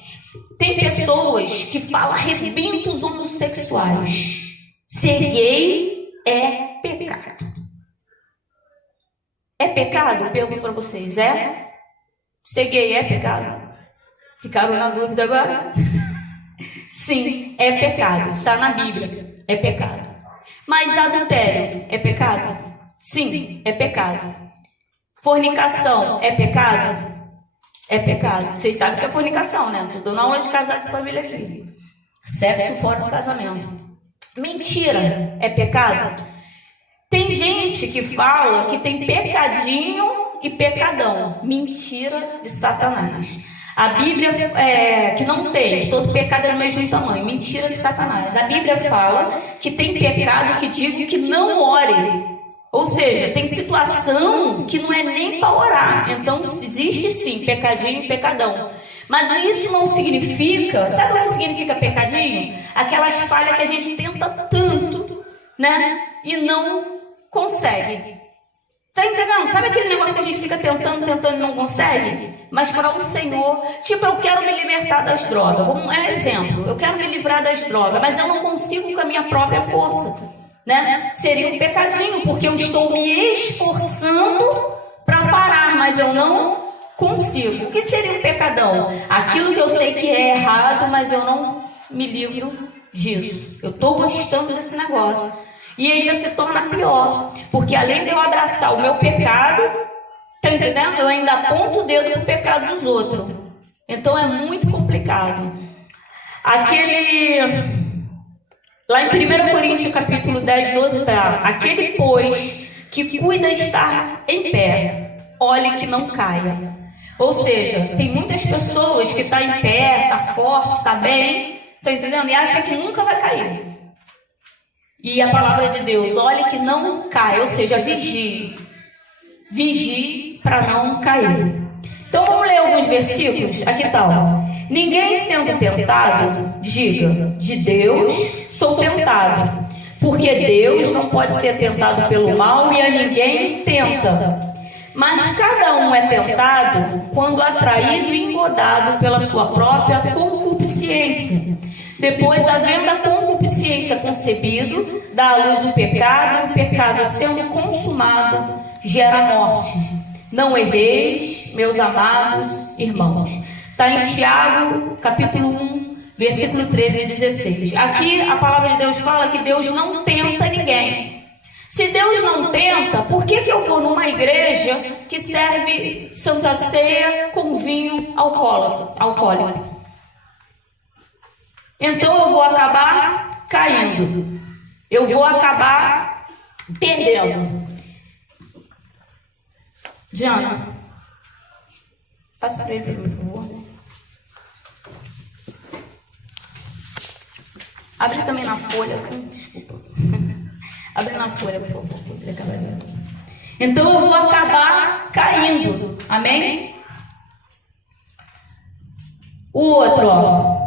Tem pessoas que falam arrebentos homossexuais. Ser gay é pecado. É pecado? Eu pergunto para vocês, é? Ser gay é pecado? Ficaram na dúvida agora? Sim, é pecado. Está na Bíblia. É pecado. Mas adultério é pecado? Sim, é pecado. Fornicação é pecado? É pecado. Vocês sabem o que é fornicação, né? Estou dando aula de casar de família aqui. Sexo fora do casamento. Mentira é pecado? Tem gente que fala que tem pecadinho e pecadão. Mentira de Satanás. A Bíblia que não tem, que todo pecado é do mesmo tamanho. Mentira de Satanás. A Bíblia fala que tem pecado que diz que não ore. Ou seja, tem situação que não é nem para orar. Então existe sim pecadinho e pecadão. Mas isso não significa, sabe o que significa pecadinho? Aquelas falhas que a gente tenta tanto, né? E não consegue. Tá entendendo? Sabe aquele negócio que a gente fica tentando e não consegue? Mas para o Senhor, tipo, eu quero me libertar das drogas. Vamos, exemplo, eu quero me livrar das drogas, mas eu não consigo com a minha própria força. Né? Seria um pecadinho, porque eu estou me esforçando para parar, mas eu não consigo. O que seria um pecadão? Aquilo que eu sei que é errado, mas eu não me livro disso. Eu estou gostando desse negócio. E ainda se torna pior, porque além de eu abraçar o meu pecado, tá entendendo? Eu ainda aponto o dedo para o pecado dos outros. Então é muito complicado. Lá em 1 Coríntios capítulo 10, 12 está: aquele, pois, que cuida estar em pé, olhe que não caia. Ou seja, tem muitas pessoas que estão em pé, está forte, está bem, está entendendo? E acha que nunca vai cair. E a palavra de Deus, olhe que não caia, ou seja, vigie. Vigie para não cair. Então vamos ler alguns versículos. Aqui está, ó. Ninguém sendo tentado, diga, de Deus sou tentado, porque Deus não pode ser tentado pelo mal e a ninguém tenta. Mas cada um é tentado quando atraído e engodado pela sua própria concupiscência. Depois, havendo a concupiscência concebido, dá à luz o pecado, e o pecado sendo consumado, gera morte. Não erreis, meus amados irmãos. Está em Tiago, capítulo 1, versículo 13 e 16. Aqui a palavra de Deus fala que Deus não tenta ninguém. Se Deus não tenta, por que eu vou numa igreja que serve Santa Ceia com vinho alcoólico? Então eu vou acabar caindo. Eu vou acabar perdendo. Diana, passa para ele, por favor. Abre também na folha. Desculpa. Abre na folha, por favor. Então eu vou acabar caindo. Amém? O outro, ó.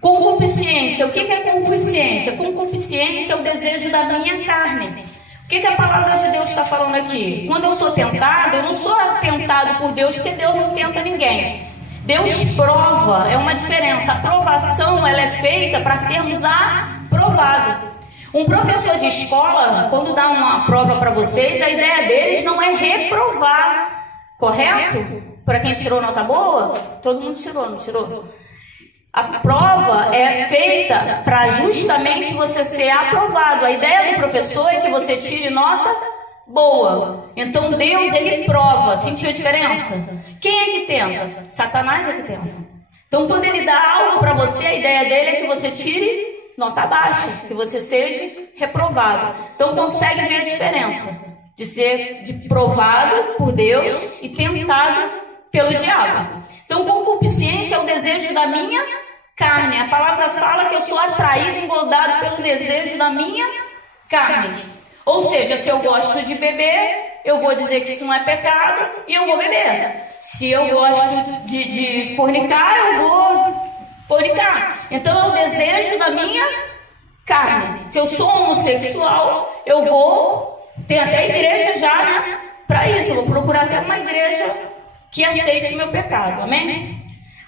Concupiscência. O que é concupiscência? Concupiscência é o desejo da minha carne. O que a palavra de Deus está falando aqui? Quando eu sou tentado, eu não sou tentado por Deus, porque Deus não tenta ninguém. Deus prova, é uma diferença. A provação, ela é feita para sermos aprovados. Um professor de escola, quando dá uma prova para vocês, a ideia deles não é reprovar, correto? Para quem tirou nota boa? Todo mundo tirou, não tirou? A prova é feita para justamente você ser aprovado. A ideia do professor é que você tire nota boa. Então Deus, ele prova. Sentiu a diferença? Quem é que tenta? Satanás é que tenta. Então quando ele dá algo para você, a ideia dele é que você tire nota baixa, que você seja reprovado. Então consegue ver a diferença de ser provado por Deus e tentado pelo diabo. Então concupiscência é o desejo da minha carne. A palavra fala que eu sou atraído, engodado pelo desejo da minha carne. Ou seja, se eu gosto de beber, eu vou dizer que isso não é pecado e eu vou beber. Se eu gosto de fornicar, eu vou fornicar. Então é o desejo da minha carne. Se eu sou homossexual, eu vou ter até igreja já, né? Para isso, eu vou procurar até uma igreja que aceite meu pecado. Amém?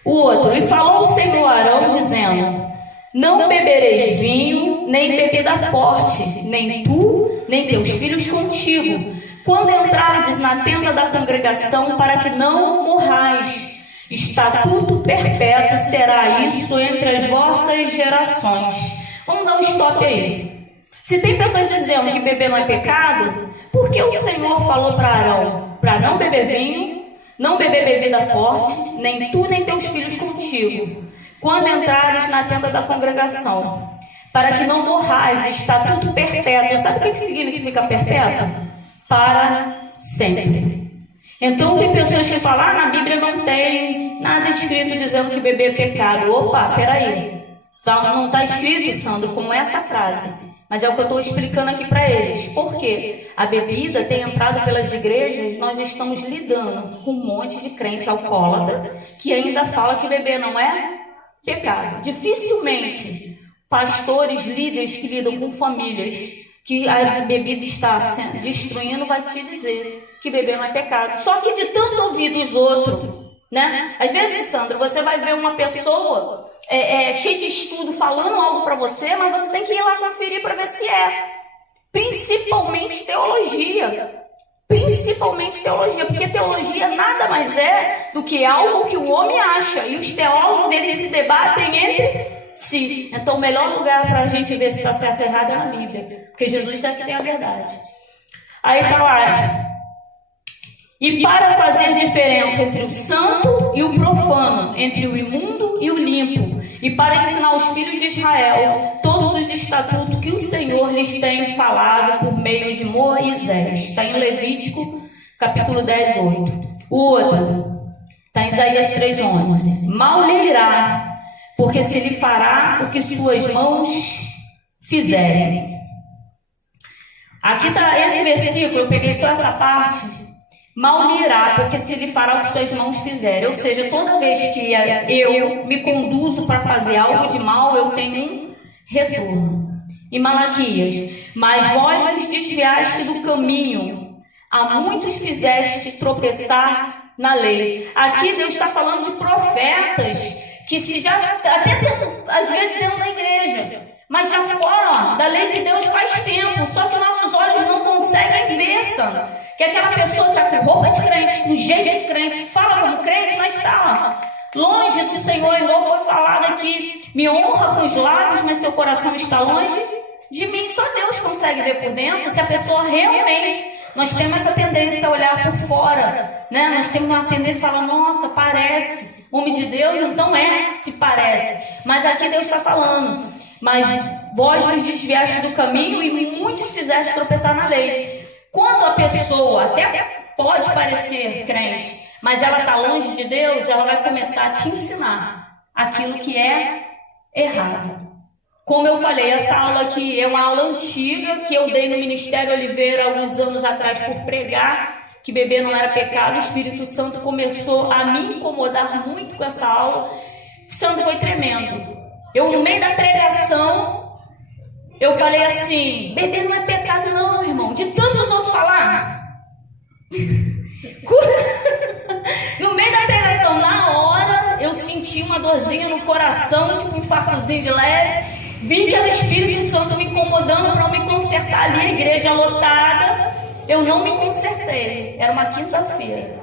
O outro, e falou o Senhor a Arão, dizendo: não bebereis vinho, nem bebida forte, nem tu, nem teus filhos contigo, quando entrardes na tenda da congregação, para que não morrais. Estatuto perpétuo será isso entre as vossas gerações. Vamos dar um stop aí. Se tem pessoas dizendo que beber não é pecado, por que o Senhor falou para Arão para não beber vinho, não beber bebida forte, nem tu nem teus filhos contigo, quando entrares na tenda da congregação, para que não morrais? Estatuto perpétuo. Sabe o que significa perpétuo? Para sempre. Então tem pessoas que falam: na Bíblia não tem nada escrito dizendo que beber é pecado. Opa, peraí. Não está escrito, Sandro, como essa frase. Mas é o que eu estou explicando aqui para eles. Por quê? A bebida tem entrado pelas igrejas, nós estamos lidando com um monte de crente alcoólatra que ainda fala que beber não é pecado. Dificilmente pastores, líderes que lidam com famílias que a bebida está destruindo vai te dizer que beber não é pecado. Só que de tanto ouvir dos outros, né? Às vezes, Sandra, você vai ver uma pessoa cheia de estudo falando algo para você, mas você tem que ir lá conferir para ver se é. Principalmente teologia. Principalmente teologia, porque teologia nada mais é do que algo que o homem acha. E os teólogos, eles se debatem entre si. Então o melhor lugar para a gente ver se está certo ou errado é na Bíblia, porque Jesus é que tem a verdade. Aí está lá: e para fazer diferença entre o santo e o profano, entre o imundo e o limpo, e para ensinar aos filhos de Israel todos os estatutos que o Senhor lhes tem falado por meio de Moisés. Está em Levítico, capítulo 10, 8. O outro está em Isaías 3:11. Mal lhe irá, porque se lhe fará o que suas mãos fizerem. Aqui está esse versículo, eu peguei só essa parte. Mal lhe irá, porque se lhe fará o que suas mãos fizerem. Ou seja, toda vez que eu me conduzo para fazer algo de mal, eu tenho um retorno. E Malaquias: mas vós vos desviaste do caminho, a muitos fizeste tropeçar na lei. Aqui Deus está falando de profetas que se já até às vezes dentro da igreja, mas já foram da lei de Deus faz tempo, só que nossos olhos não conseguem ver, Sandra. Que aquela pessoa está com roupa de crente, com jeito de crente, fala como crente, mas está longe do Senhor. Igual foi falado aqui: me honra com os lábios, mas seu coração está longe de mim. Só Deus consegue ver por dentro se a pessoa realmente... Nós temos essa tendência a olhar por fora, né? Nós temos uma tendência a falar: nossa, parece homem de Deus, então se parece. Mas aqui Deus está falando: mas vós vos desviaste do caminho e muitos fizeste tropeçar na lei. Quando a pessoa até pode parecer crente, mas ela está longe de Deus, ela vai começar a te ensinar aquilo que é errado. Como eu falei, essa aula aqui é uma aula antiga que eu dei no Ministério Oliveira alguns anos atrás por pregar que beber não era pecado. O Espírito Santo começou a me incomodar muito com essa aula. O Santo foi tremendo. Eu, no meio da pregação, eu falei assim, beber não é pecado não, irmão. De tantos outros falar. No meio da pregação, na hora, eu senti uma dorzinha no coração, tipo um infartozinho de leve. Vi que era o Espírito Santo me incomodando para eu me consertar ali, a igreja lotada. Eu não me consertei. Era uma quinta-feira.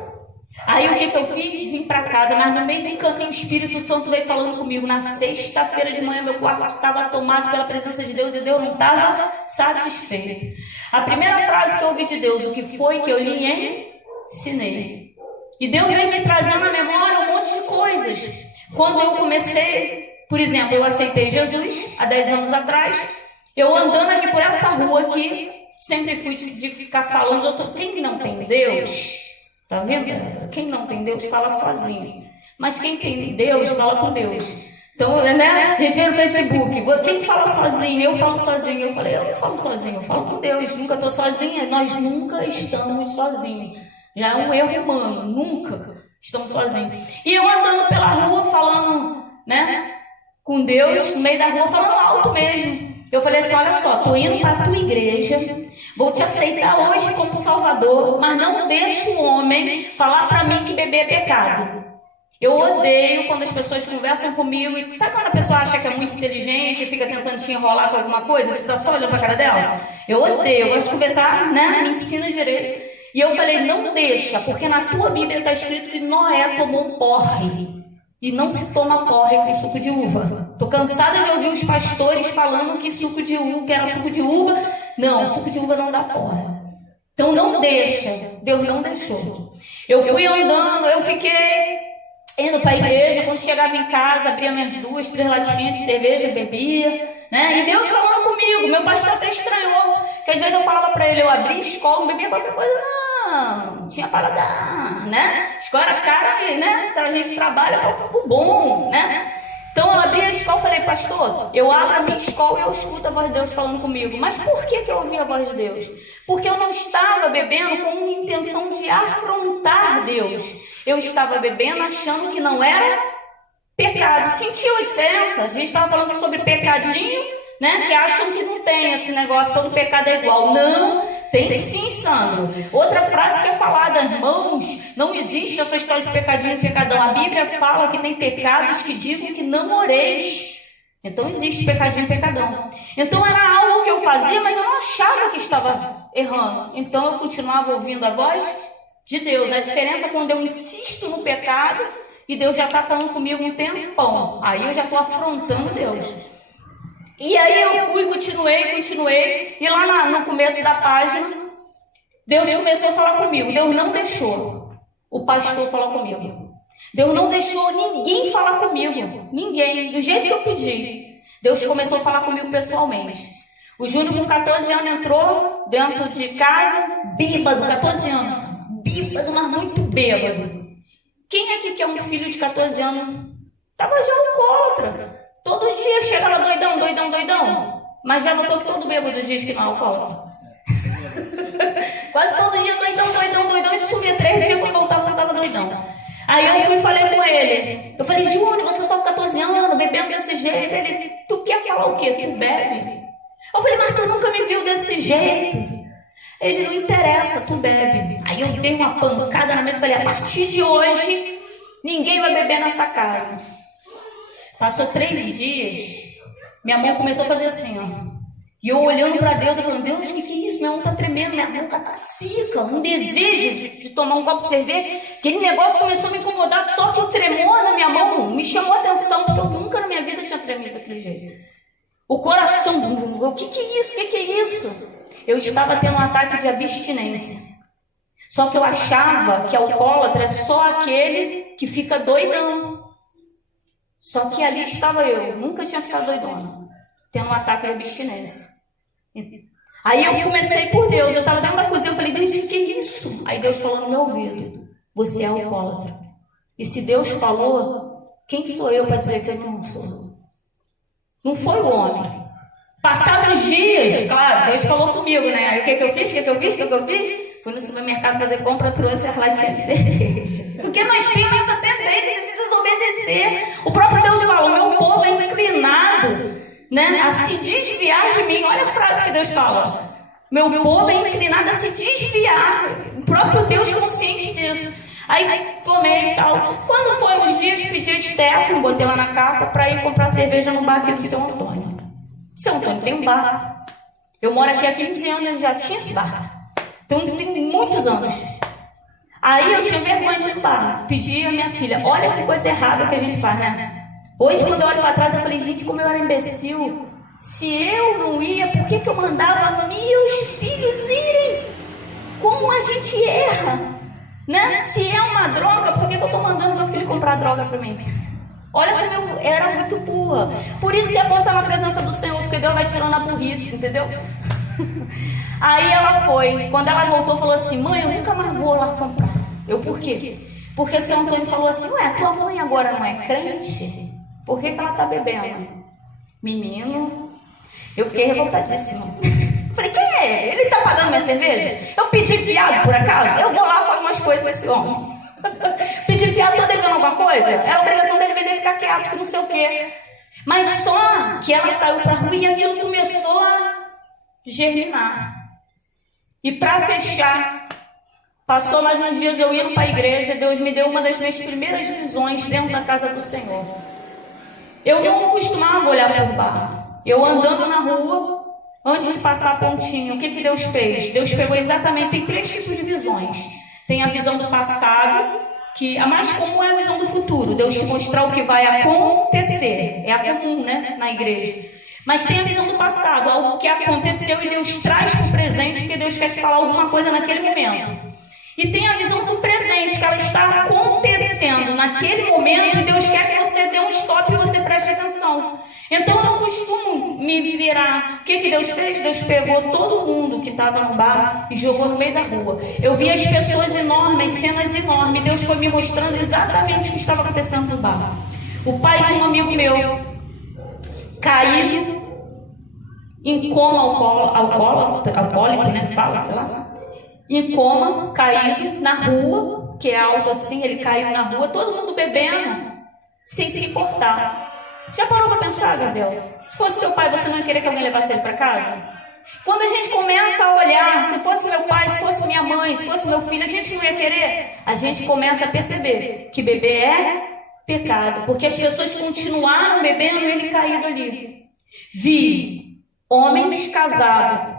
Aí o que eu fiz? Vim para casa, mas no meio do caminho o Espírito Santo veio falando comigo. Na sexta-feira de manhã meu quarto estava tomado pela presença de Deus e Deus não estava satisfeito. A primeira frase que eu ouvi de Deus, o que foi que eu lhe ensinei? E Deus veio me trazendo à memória um monte de coisas. Quando eu comecei, por exemplo, eu aceitei Jesus há 10 anos atrás, eu andando aqui por essa rua aqui, sempre fui de ficar falando, quem não tem Deus, tá vendo? Quem não tem Deus fala sozinho, mas quem tem Deus fala com Deus. Então, né? A gente vê no Facebook, quem fala sozinho, eu falo sozinho. Eu falei, eu não falo sozinho, eu falo com Deus, nunca estou sozinha, nós nunca estamos sozinhos. Já é um erro humano, nunca estamos sozinhos. E eu andando pela rua falando, né, com Deus, no meio da rua, falando alto mesmo. Eu falei assim, olha só, estou indo para a tua igreja, vou te aceitar hoje como Salvador, mas não deixa o homem falar para mim que beber é pecado. Eu odeio quando as pessoas conversam comigo, e sabe quando a pessoa acha que é muito inteligente e fica tentando te enrolar com alguma coisa, você está só olhando para a cara dela? Eu odeio, eu gosto de conversar, né, me ensina direito. E eu falei, não deixa, porque na tua Bíblia está escrito que Noé tomou um porre. E não se toma porre com suco de uva. Estou cansada de ouvir os pastores falando que suco de uva, que era suco de uva. Não, suco de uva não dá porre. Então não deixa. Deus não deixou. Eu fui andando, eu fiquei indo para a igreja. Quando chegava em casa, abria minhas 2, 3 latinhas de cerveja, bebia. Né? E Deus falando comigo. Meu pastor até estranhou. Que às vezes eu falava para ele, eu abria escola, não bebia qualquer coisa, não tinha paladar, né? Escola era cara, né? Então a gente trabalha para o bom, né? Então eu abri a escola e falei, pastor, eu abro a minha escola e eu escuto a voz de Deus falando comigo. Mas por que eu ouvi a voz de Deus? Porque eu não estava bebendo com uma intenção de afrontar Deus. Eu estava bebendo achando que não era pecado. Sentiu a diferença? A gente estava falando sobre pecadinho, né? Que acham que não tem esse negócio, todo pecado é igual. Não, tem sim, Sandro. Outra frase que é falada, irmãos, não existe essa história de pecadinho e pecadão. A Bíblia fala que tem pecados que dizem que não oreis. Então existe pecadinho e pecadão. Então era algo que eu fazia, mas eu não achava que estava errando. Então eu continuava ouvindo a voz de Deus. A diferença é quando eu insisto no pecado e Deus já está falando comigo um tempão. Aí eu já estou afrontando Deus. E aí eu fui, continuei, e lá no começo da página, Deus começou a falar comigo. Deus não deixou o pastor falar comigo. Deus não deixou ninguém falar comigo. Ninguém, do jeito que eu pedi. Deus começou a falar comigo pessoalmente. O Júnior com 14 anos entrou dentro de casa, bêbado, 14 anos. Bêbado, mas muito bêbado. Quem aqui que é um filho de 14 anos? Estava já alcoólatra. Todo dia chega lá doidão. Mas já notou que todo bêbado diz que não é alcoólatra. Quase todo dia doidão. E sumia 3 dias, quando voltava doidão. Aí eu fui e falei com ele. Eu falei, Júnior, você só com 14 anos, bebendo desse jeito. Ele, tu quer falar o quê? Tu bebe? Eu falei, mas tu nunca me viu desse jeito. Ele, não interessa, tu bebe. Aí eu dei uma pancada na mesa e falei, a partir de hoje, ninguém vai beber nessa casa. Passou 3 dias, minha mão começou a fazer assim, ó. E eu olhando para Deus, eu falando, Deus, o que é isso? Minha mão tá tremendo, minha boca tá seca, um desejo de tomar um copo de cerveja. Aquele negócio começou a me incomodar, só que o tremor na minha mão me chamou a atenção, porque eu nunca na minha vida tinha tremido daquele jeito. O coração, o que é isso? O que é isso? Eu estava tendo um ataque de abstinência. Só que eu achava que alcoólatra é só aquele que fica doidão. Só que ali estava eu, nunca tinha ficado doidona, tendo um ataque de abstinência. Aí eu comecei por Deus, eu estava dentro da cozinha, eu falei, Deus, o que é isso? Aí Deus falou no meu ouvido, você é alcoólatra. E se Deus falou, quem sou eu para dizer que eu não sou? Não foi o homem. Passaram os dias, claro, Deus falou comigo, né? Aí o que eu fiz? Fui no supermercado fazer compra, trouxe as latinhas de cerveja. Porque nós temos essa tendência de desobedecer obedecer. O próprio Deus fala, o meu povo é inclinado, né, a se desviar de mim. Olha a frase que Deus fala. Meu povo é inclinado a se desviar. O próprio Deus consciente disso. Aí tomei e tal. Quando foi uns dias, pedi a Stephanie, botei lá na capa, para ir comprar cerveja no bar aqui do seu Antônio. Seu Antônio tem um bar. Eu moro aqui há 15 anos, ele já tinha esse bar. Então tem muitos anos. Aí eu tinha vergonha de ir no bar. Pedi a minha filha, olha que coisa errada que a gente faz, né? Hoje, quando eu olho para trás, eu falei, gente, como eu era imbecil. Se eu não ia, por que eu mandava meus filhos irem? Como a gente erra, né? Se é uma droga, por que eu estou mandando meu filho comprar droga para mim? Olha como eu era muito burra. Por isso que é bom estar na presença do Senhor, porque Deus vai tirando a burrice, entendeu? Aí ela foi. Quando ela voltou, falou assim, mãe, eu nunca mais vou lá comprar. Eu, por quê? Porque o seu Antônio falou assim, ué, tua mãe agora não é crente? Por que ela está bebendo? Menino, eu fiquei revoltadíssima. Falei, quem é ele? Ele está pagando minha cerveja? Eu pedi fiado, por acaso? Eu vou lá falar umas coisas com esse homem. Pedi fiado, estou devendo alguma coisa? É a obrigação dele vender, ficar quieto, que não sei o quê. Mas só que ela saiu para a rua e aquilo começou a germinar. E para fechar, passou mais uns dias eu indo para a igreja, Deus me deu uma das minhas primeiras visões dentro da casa do Senhor. Eu não costumava olhar para o bar. Eu andando na rua, antes de passar a pontinha, o que Deus fez? Deus pegou exatamente, tem 3 tipos de visões. Tem a visão do passado, que a mais comum é a visão do futuro. Deus te mostrar o que vai acontecer. É a comum, né, na igreja. Mas tem a visão do passado, algo que aconteceu e Deus traz para o presente, porque Deus quer te falar alguma coisa naquele momento. E tem a visão do presente, que ela está acontecendo naquele momento e Deus quer que você dê um stop e você preste atenção. Então eu não costumo me virar. O que Deus fez? Deus pegou todo mundo que estava no bar e jogou no meio da rua. Eu vi as pessoas enormes, cenas enormes. Deus foi me mostrando exatamente o que estava acontecendo no bar. O pai de um amigo meu, caído, em coma alcoólico, né? Fala, sei lá. Em coma, caído na rua, que é alto assim, ele caiu na rua, todo mundo bebendo, sem se importar. Já parou para pensar, Gabriel? Se fosse teu pai, você não ia querer que alguém levasse ele para casa? Quando a gente começa a olhar, se fosse meu pai, se fosse minha mãe, se fosse meu filho, a gente não ia querer? A gente começa a perceber que beber é pecado, porque as pessoas continuaram bebendo e ele caído ali. Vi homens casados,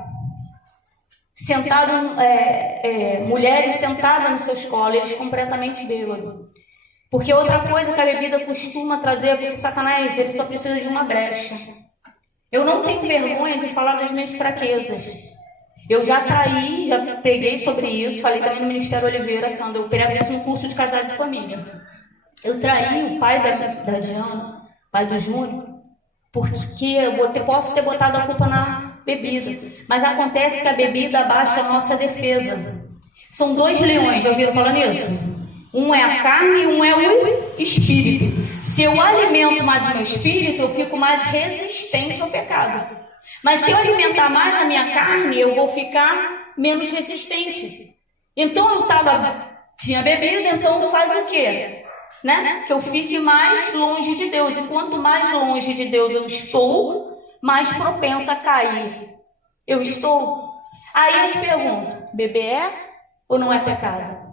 mulheres sentadas nos seus colos, eles completamente bêbados. Porque outra coisa que a bebida costuma trazer, porque Satanás, ele só precisa de uma brecha. Eu não tenho vergonha de falar das minhas fraquezas. Eu já traí, já preguei sobre isso, falei também no Ministério Oliveira, Sandra, eu prego isso no curso de casais e família. Eu traí o pai da Diana, pai do Júnior, porque posso ter botado a culpa na bebida. Mas acontece que a bebida abaixa a nossa defesa. São 2 leões, já ouviram falar nisso? Um é a carne e um é o espírito. Se eu alimento mais o meu espírito, eu fico mais resistente ao pecado. Mas se eu alimentar mais a minha carne, eu vou ficar menos resistente. Então eu tinha bebido, então faz o quê? Né? Que eu fique mais longe de Deus. E quanto mais longe de Deus eu estou, mais propensa a cair eu estou. Aí eu te pergunto, beber é ou não é pecado?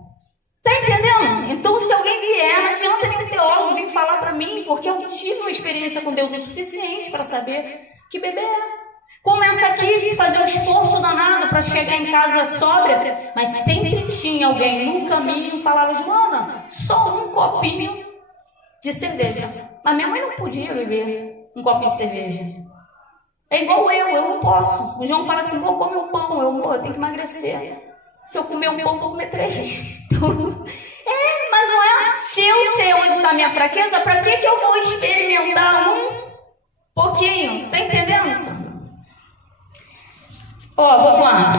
Tá entendendo? Então, se alguém vier, não adianta nenhum teólogo vir falar para mim, porque eu tive uma experiência com Deus o suficiente para saber que beber é. Começa aqui de fazer um esforço danado para chegar em casa sóbria, mas sempre tinha alguém no caminho que falava, Joana, só um copinho de cerveja. Mas minha mãe não podia beber um copinho de cerveja. É igual eu não posso. O João fala assim, vou comer um pão, eu tenho que emagrecer. Se eu comer um pão, vou comer 3. Mas não é. Se eu sei onde está a minha fraqueza, para que eu vou experimentar um pouquinho? Tá entendendo, Sandra? Vamos lá.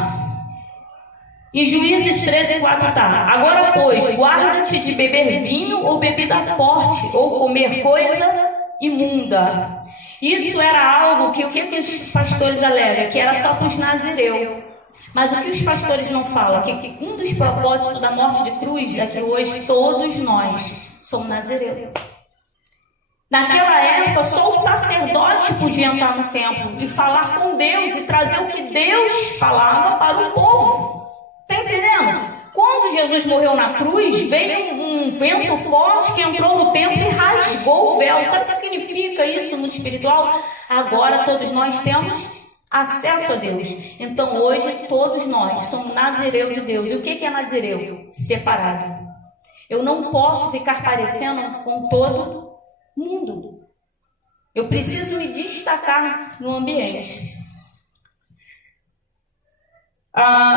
Em Juízes 13:4 tá. Agora, pois, guarda-te de beber vinho ou bebida forte, ou comer coisa imunda. Isso era algo que os pastores alegam? Que era só para os nazireus. Mas o que os pastores não falam? Que um dos propósitos da morte de cruz é que hoje todos nós somos nazireus. Naquela época, só o sacerdote podia entrar no templo e falar com Deus e trazer o que Deus falava para o povo. Está entendendo? Quando Jesus morreu na cruz, veio um vento forte que entrou no templo e rasgou o véu. Sabe o que significa isso no espiritual? Agora todos nós temos acesso a Deus. Então hoje todos nós somos nazireus de Deus. E o que é nazireu? Separado. Eu não posso ficar parecendo com todo mundo. Eu preciso me destacar no ambiente.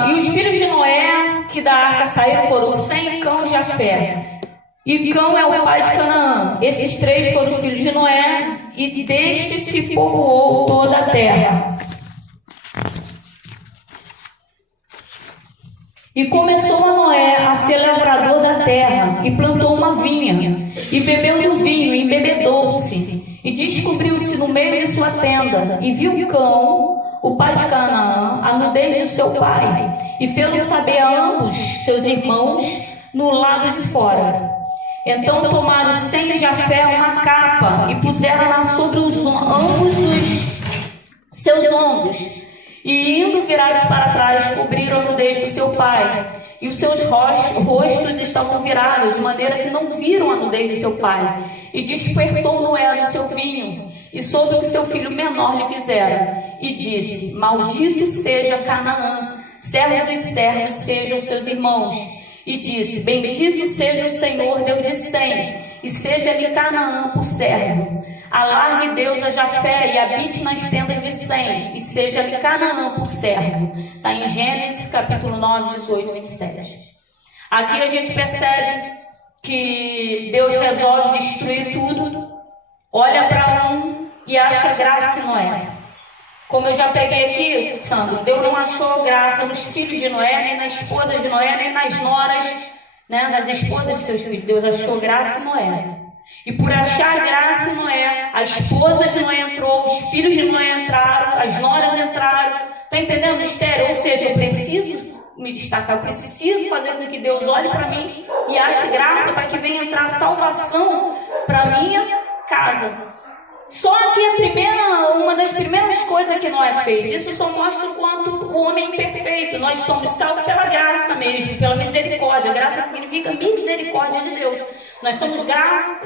E os filhos de Noé que da arca saíram foram Sem, Cão e Jafé. E Cão é o pai de Canaã. Esses três foram os filhos de Noé, e deste se povoou toda a terra. E começou a Noé a ser lavrador da terra, e plantou uma vinha, e bebeu do vinho, e embebedou-se, e descobriu-se no meio de sua tenda, e viu Cão, o pai de Canaã, a nudez do seu pai, e fê-lo saber a ambos seus irmãos no lado de fora. Então tomaram Sem e Jafé uma capa, e puseram-na sobre ambos os seus ombros, e indo virados para trás, cobriram a nudez do seu pai, e os seus rostos estavam virados, de maneira que não viram a nudez de seu pai. E despertou Noé do seu vinho, e soube o que seu filho menor lhe fizera, e disse: Maldito seja Canaã, servo dos servos sejam seus irmãos. E disse: Bendito seja o Senhor, Deus de Sem, e seja-lhe Canaã por servo. Alargue Deus a Jafé e habite nas tendas de Sem, e seja-lhe Canaã por servo. Está em Gênesis capítulo 9, 18, 27. Aqui a gente percebe que Deus resolve destruir tudo, olha para um e acha graça em Noé. Como eu já preguei aqui, Sandro, Deus não achou graça nos filhos de Noé, nem na esposa de Noé, nem nas noras, nas esposas de seus filhos. Deus achou graça em Noé. E por achar graça em Noé, a esposa de Noé entrou, os filhos de Noé entraram, as noras entraram. Está entendendo o mistério? Ou seja, eu preciso me destacar, eu preciso fazer com que Deus olhe para mim e ache graça para que venha entrar salvação para a minha casa. Só que uma das primeiras coisas que Noé fez, isso só mostra o quanto o homem é imperfeito. Nós somos salvos pela graça mesmo, pela misericórdia. Graça significa misericórdia de Deus. Nós somos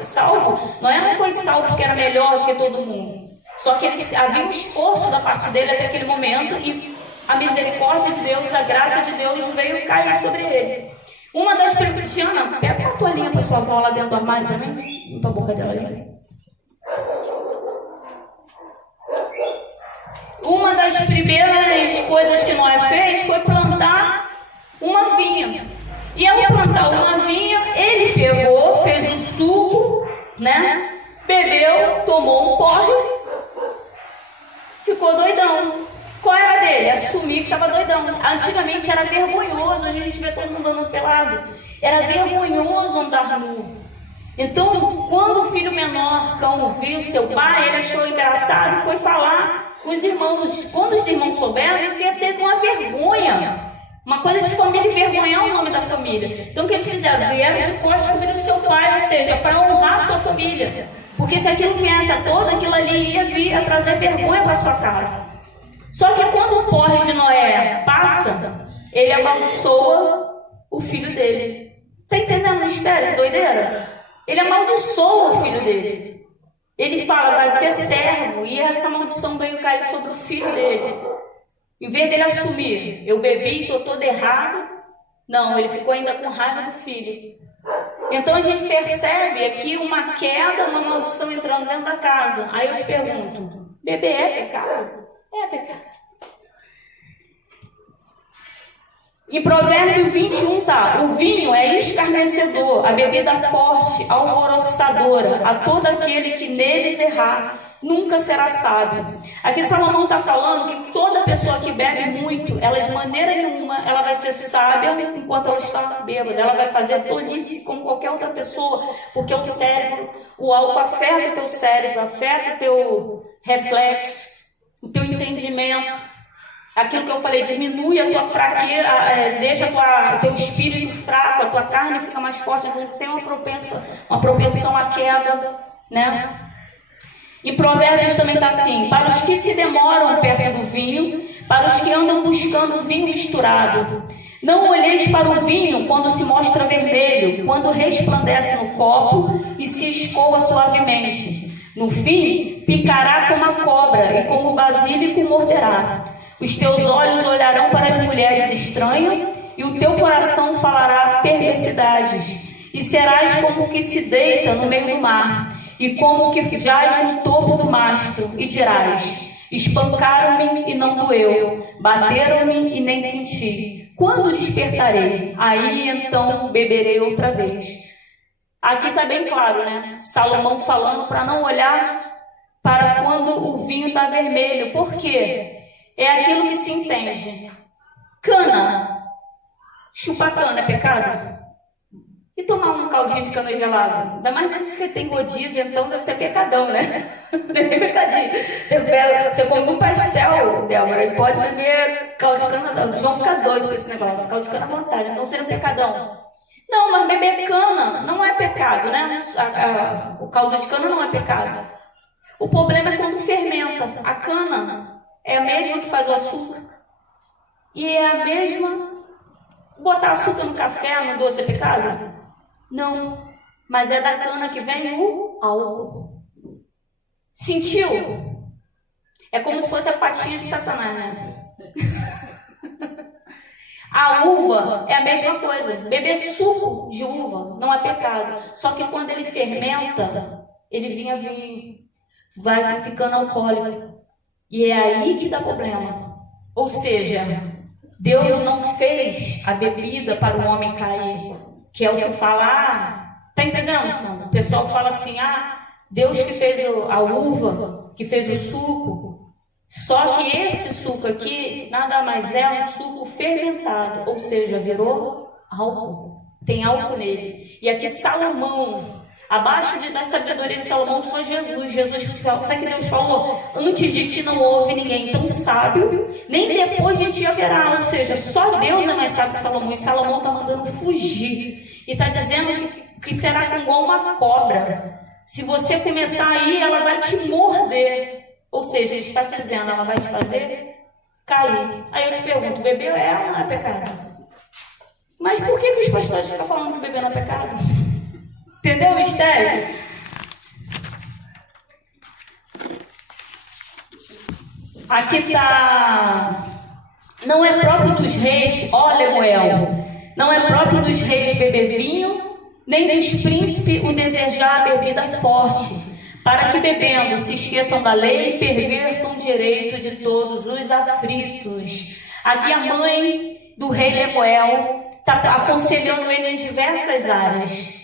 salvos. Noé não foi salvo porque era melhor do que todo mundo. Só que havia um esforço da parte dele até aquele momento, e a misericórdia de Deus, a graça de Deus veio cair sobre ele. Uma das primeiras... Tiana, pega uma toalhinha para sua avó lá dentro do armário também. Limpa a boca dela ali. Uma das primeiras coisas que Noé fez foi plantar uma vinha. E ao plantar uma vinha, ele pegou, fez um suco, bebeu, tomou um porre, ficou doidão. Qual era dele? Assumir que estava doidão. Antigamente era vergonhoso, hoje a gente vê todo mundo andando pelado. Era vergonhoso andar nu. Então, quando o filho menor, Cão, viu seu pai, ele achou engraçado e foi falar com os irmãos. Quando os irmãos souberam, isso ia ser uma vergonha. Uma coisa de família, envergonhar o nome da família. Então o que eles fizeram? Vieram de costas para o filho do seu pai, ou seja, para honrar sua família. Porque se aquilo viesse a toda, aquilo ali ia vir a trazer vergonha para sua casa. Só que quando o porre de Noé passa, ele amaldiçoa o filho dele. Está entendendo o mistério? Que doideira? Ele amaldiçoa o filho dele. Ele fala, vai ser servo, e essa maldição veio cair sobre o filho dele. Em vez dele assumir, eu bebi, estou todo errado, não, ele ficou ainda com raiva do filho. Então a gente percebe aqui uma queda, uma maldição entrando dentro da casa. Aí eu te pergunto, beber é pecado? É pecado. Em Provérbios 21 tá, o vinho é escarnecedor, a bebida forte, alvoroçadora, a todo aquele que neles errar, nunca será sábio. Aqui Salomão está falando que toda pessoa que bebe muito, ela de maneira nenhuma, ela vai ser sábia enquanto ela está bêbada. Ela vai fazer tolice como qualquer outra pessoa, porque o cérebro, o álcool afeta o teu cérebro, afeta o teu reflexo, o teu entendimento. Aquilo que eu falei, diminui a tua fraqueza, deixa o teu espírito fraco, a tua carne fica mais forte, a gente tem uma propensão à queda, Em Provérbios também está assim: para os que se demoram perto do vinho, para os que andam buscando vinho misturado. Não olheis para o vinho quando se mostra vermelho, quando resplandece no copo e se escoa suavemente. No fim, picará como a cobra e como o basílico morderá. Os teus olhos olharão para as mulheres estranhas e o teu coração falará perversidades. E serás como o que se deita no meio do mar e como o que jaz no topo do mastro, e dirás: espancaram-me e não doeu, bateram-me e nem senti. Quando despertarei? Aí então beberei outra vez. Aqui está bem claro, né? Salomão falando para não olhar para quando o vinho está vermelho. Por quê? É aquilo que se entende. Cana. Chupar cana é pecado? E tomar um caldinho de cana gelada? Ainda mais desses que tem rodízio, então deve ser pecadão, né? Deve pecadinho. Você come um pastel, Débora, e pode beber caldo de cana. Eles vão ficar doidos com esse negócio. Caldo de cana à vontade, então seria um pecadão. Não, mas beber cana não é pecado, né? O caldo de cana não é pecado. O problema é quando fermenta. A cana é a mesma que faz o açúcar. E é a mesma... Botar açúcar no café, no doce é pecado? Não. Mas é da cana que vem o álcool. Sentiu? É como se fosse a patinha de Satanás, né? A uva é a mesma coisa. Beber suco de uva não é pecado. Só que quando ele fermenta, ele vinha vinho. Vai ficando alcoólico. E é aí que dá problema. Ou seja, Deus não fez a bebida para o homem cair. Que é o que fala, tá entendendo, Sandra? O pessoal fala assim, Deus que fez a uva, que fez o suco. Só que esse suco aqui, nada mais é um suco fermentado, ou seja, virou álcool. Tem álcool nele. E aqui Salomão, abaixo da sabedoria de Salomão, só Jesus. Sabe que Deus falou? Antes de ti não houve ninguém tão sábio, nem depois de ti haverá. Ou seja, só Deus é mais sábio que Salomão. E Salomão está mandando fugir. E está dizendo que será igual uma cobra. Se você começar aí, ela vai te morder. Ou seja, ele está te dizendo, ela vai te fazer cair. Aí eu te pergunto, beber ela não é pecado? Mas por que os pastores ficam falando que beber não é pecado? Entendeu o mistério? Aqui está. Não é próprio dos reis, ó Lemuel, não é próprio dos reis beber vinho, nem dos príncipes o desejar a bebida forte, para que bebendo se esqueçam da lei e pervertam o direito de todos os aflitos. Aqui a mãe do rei Lemuel está aconselhando ele em diversas áreas.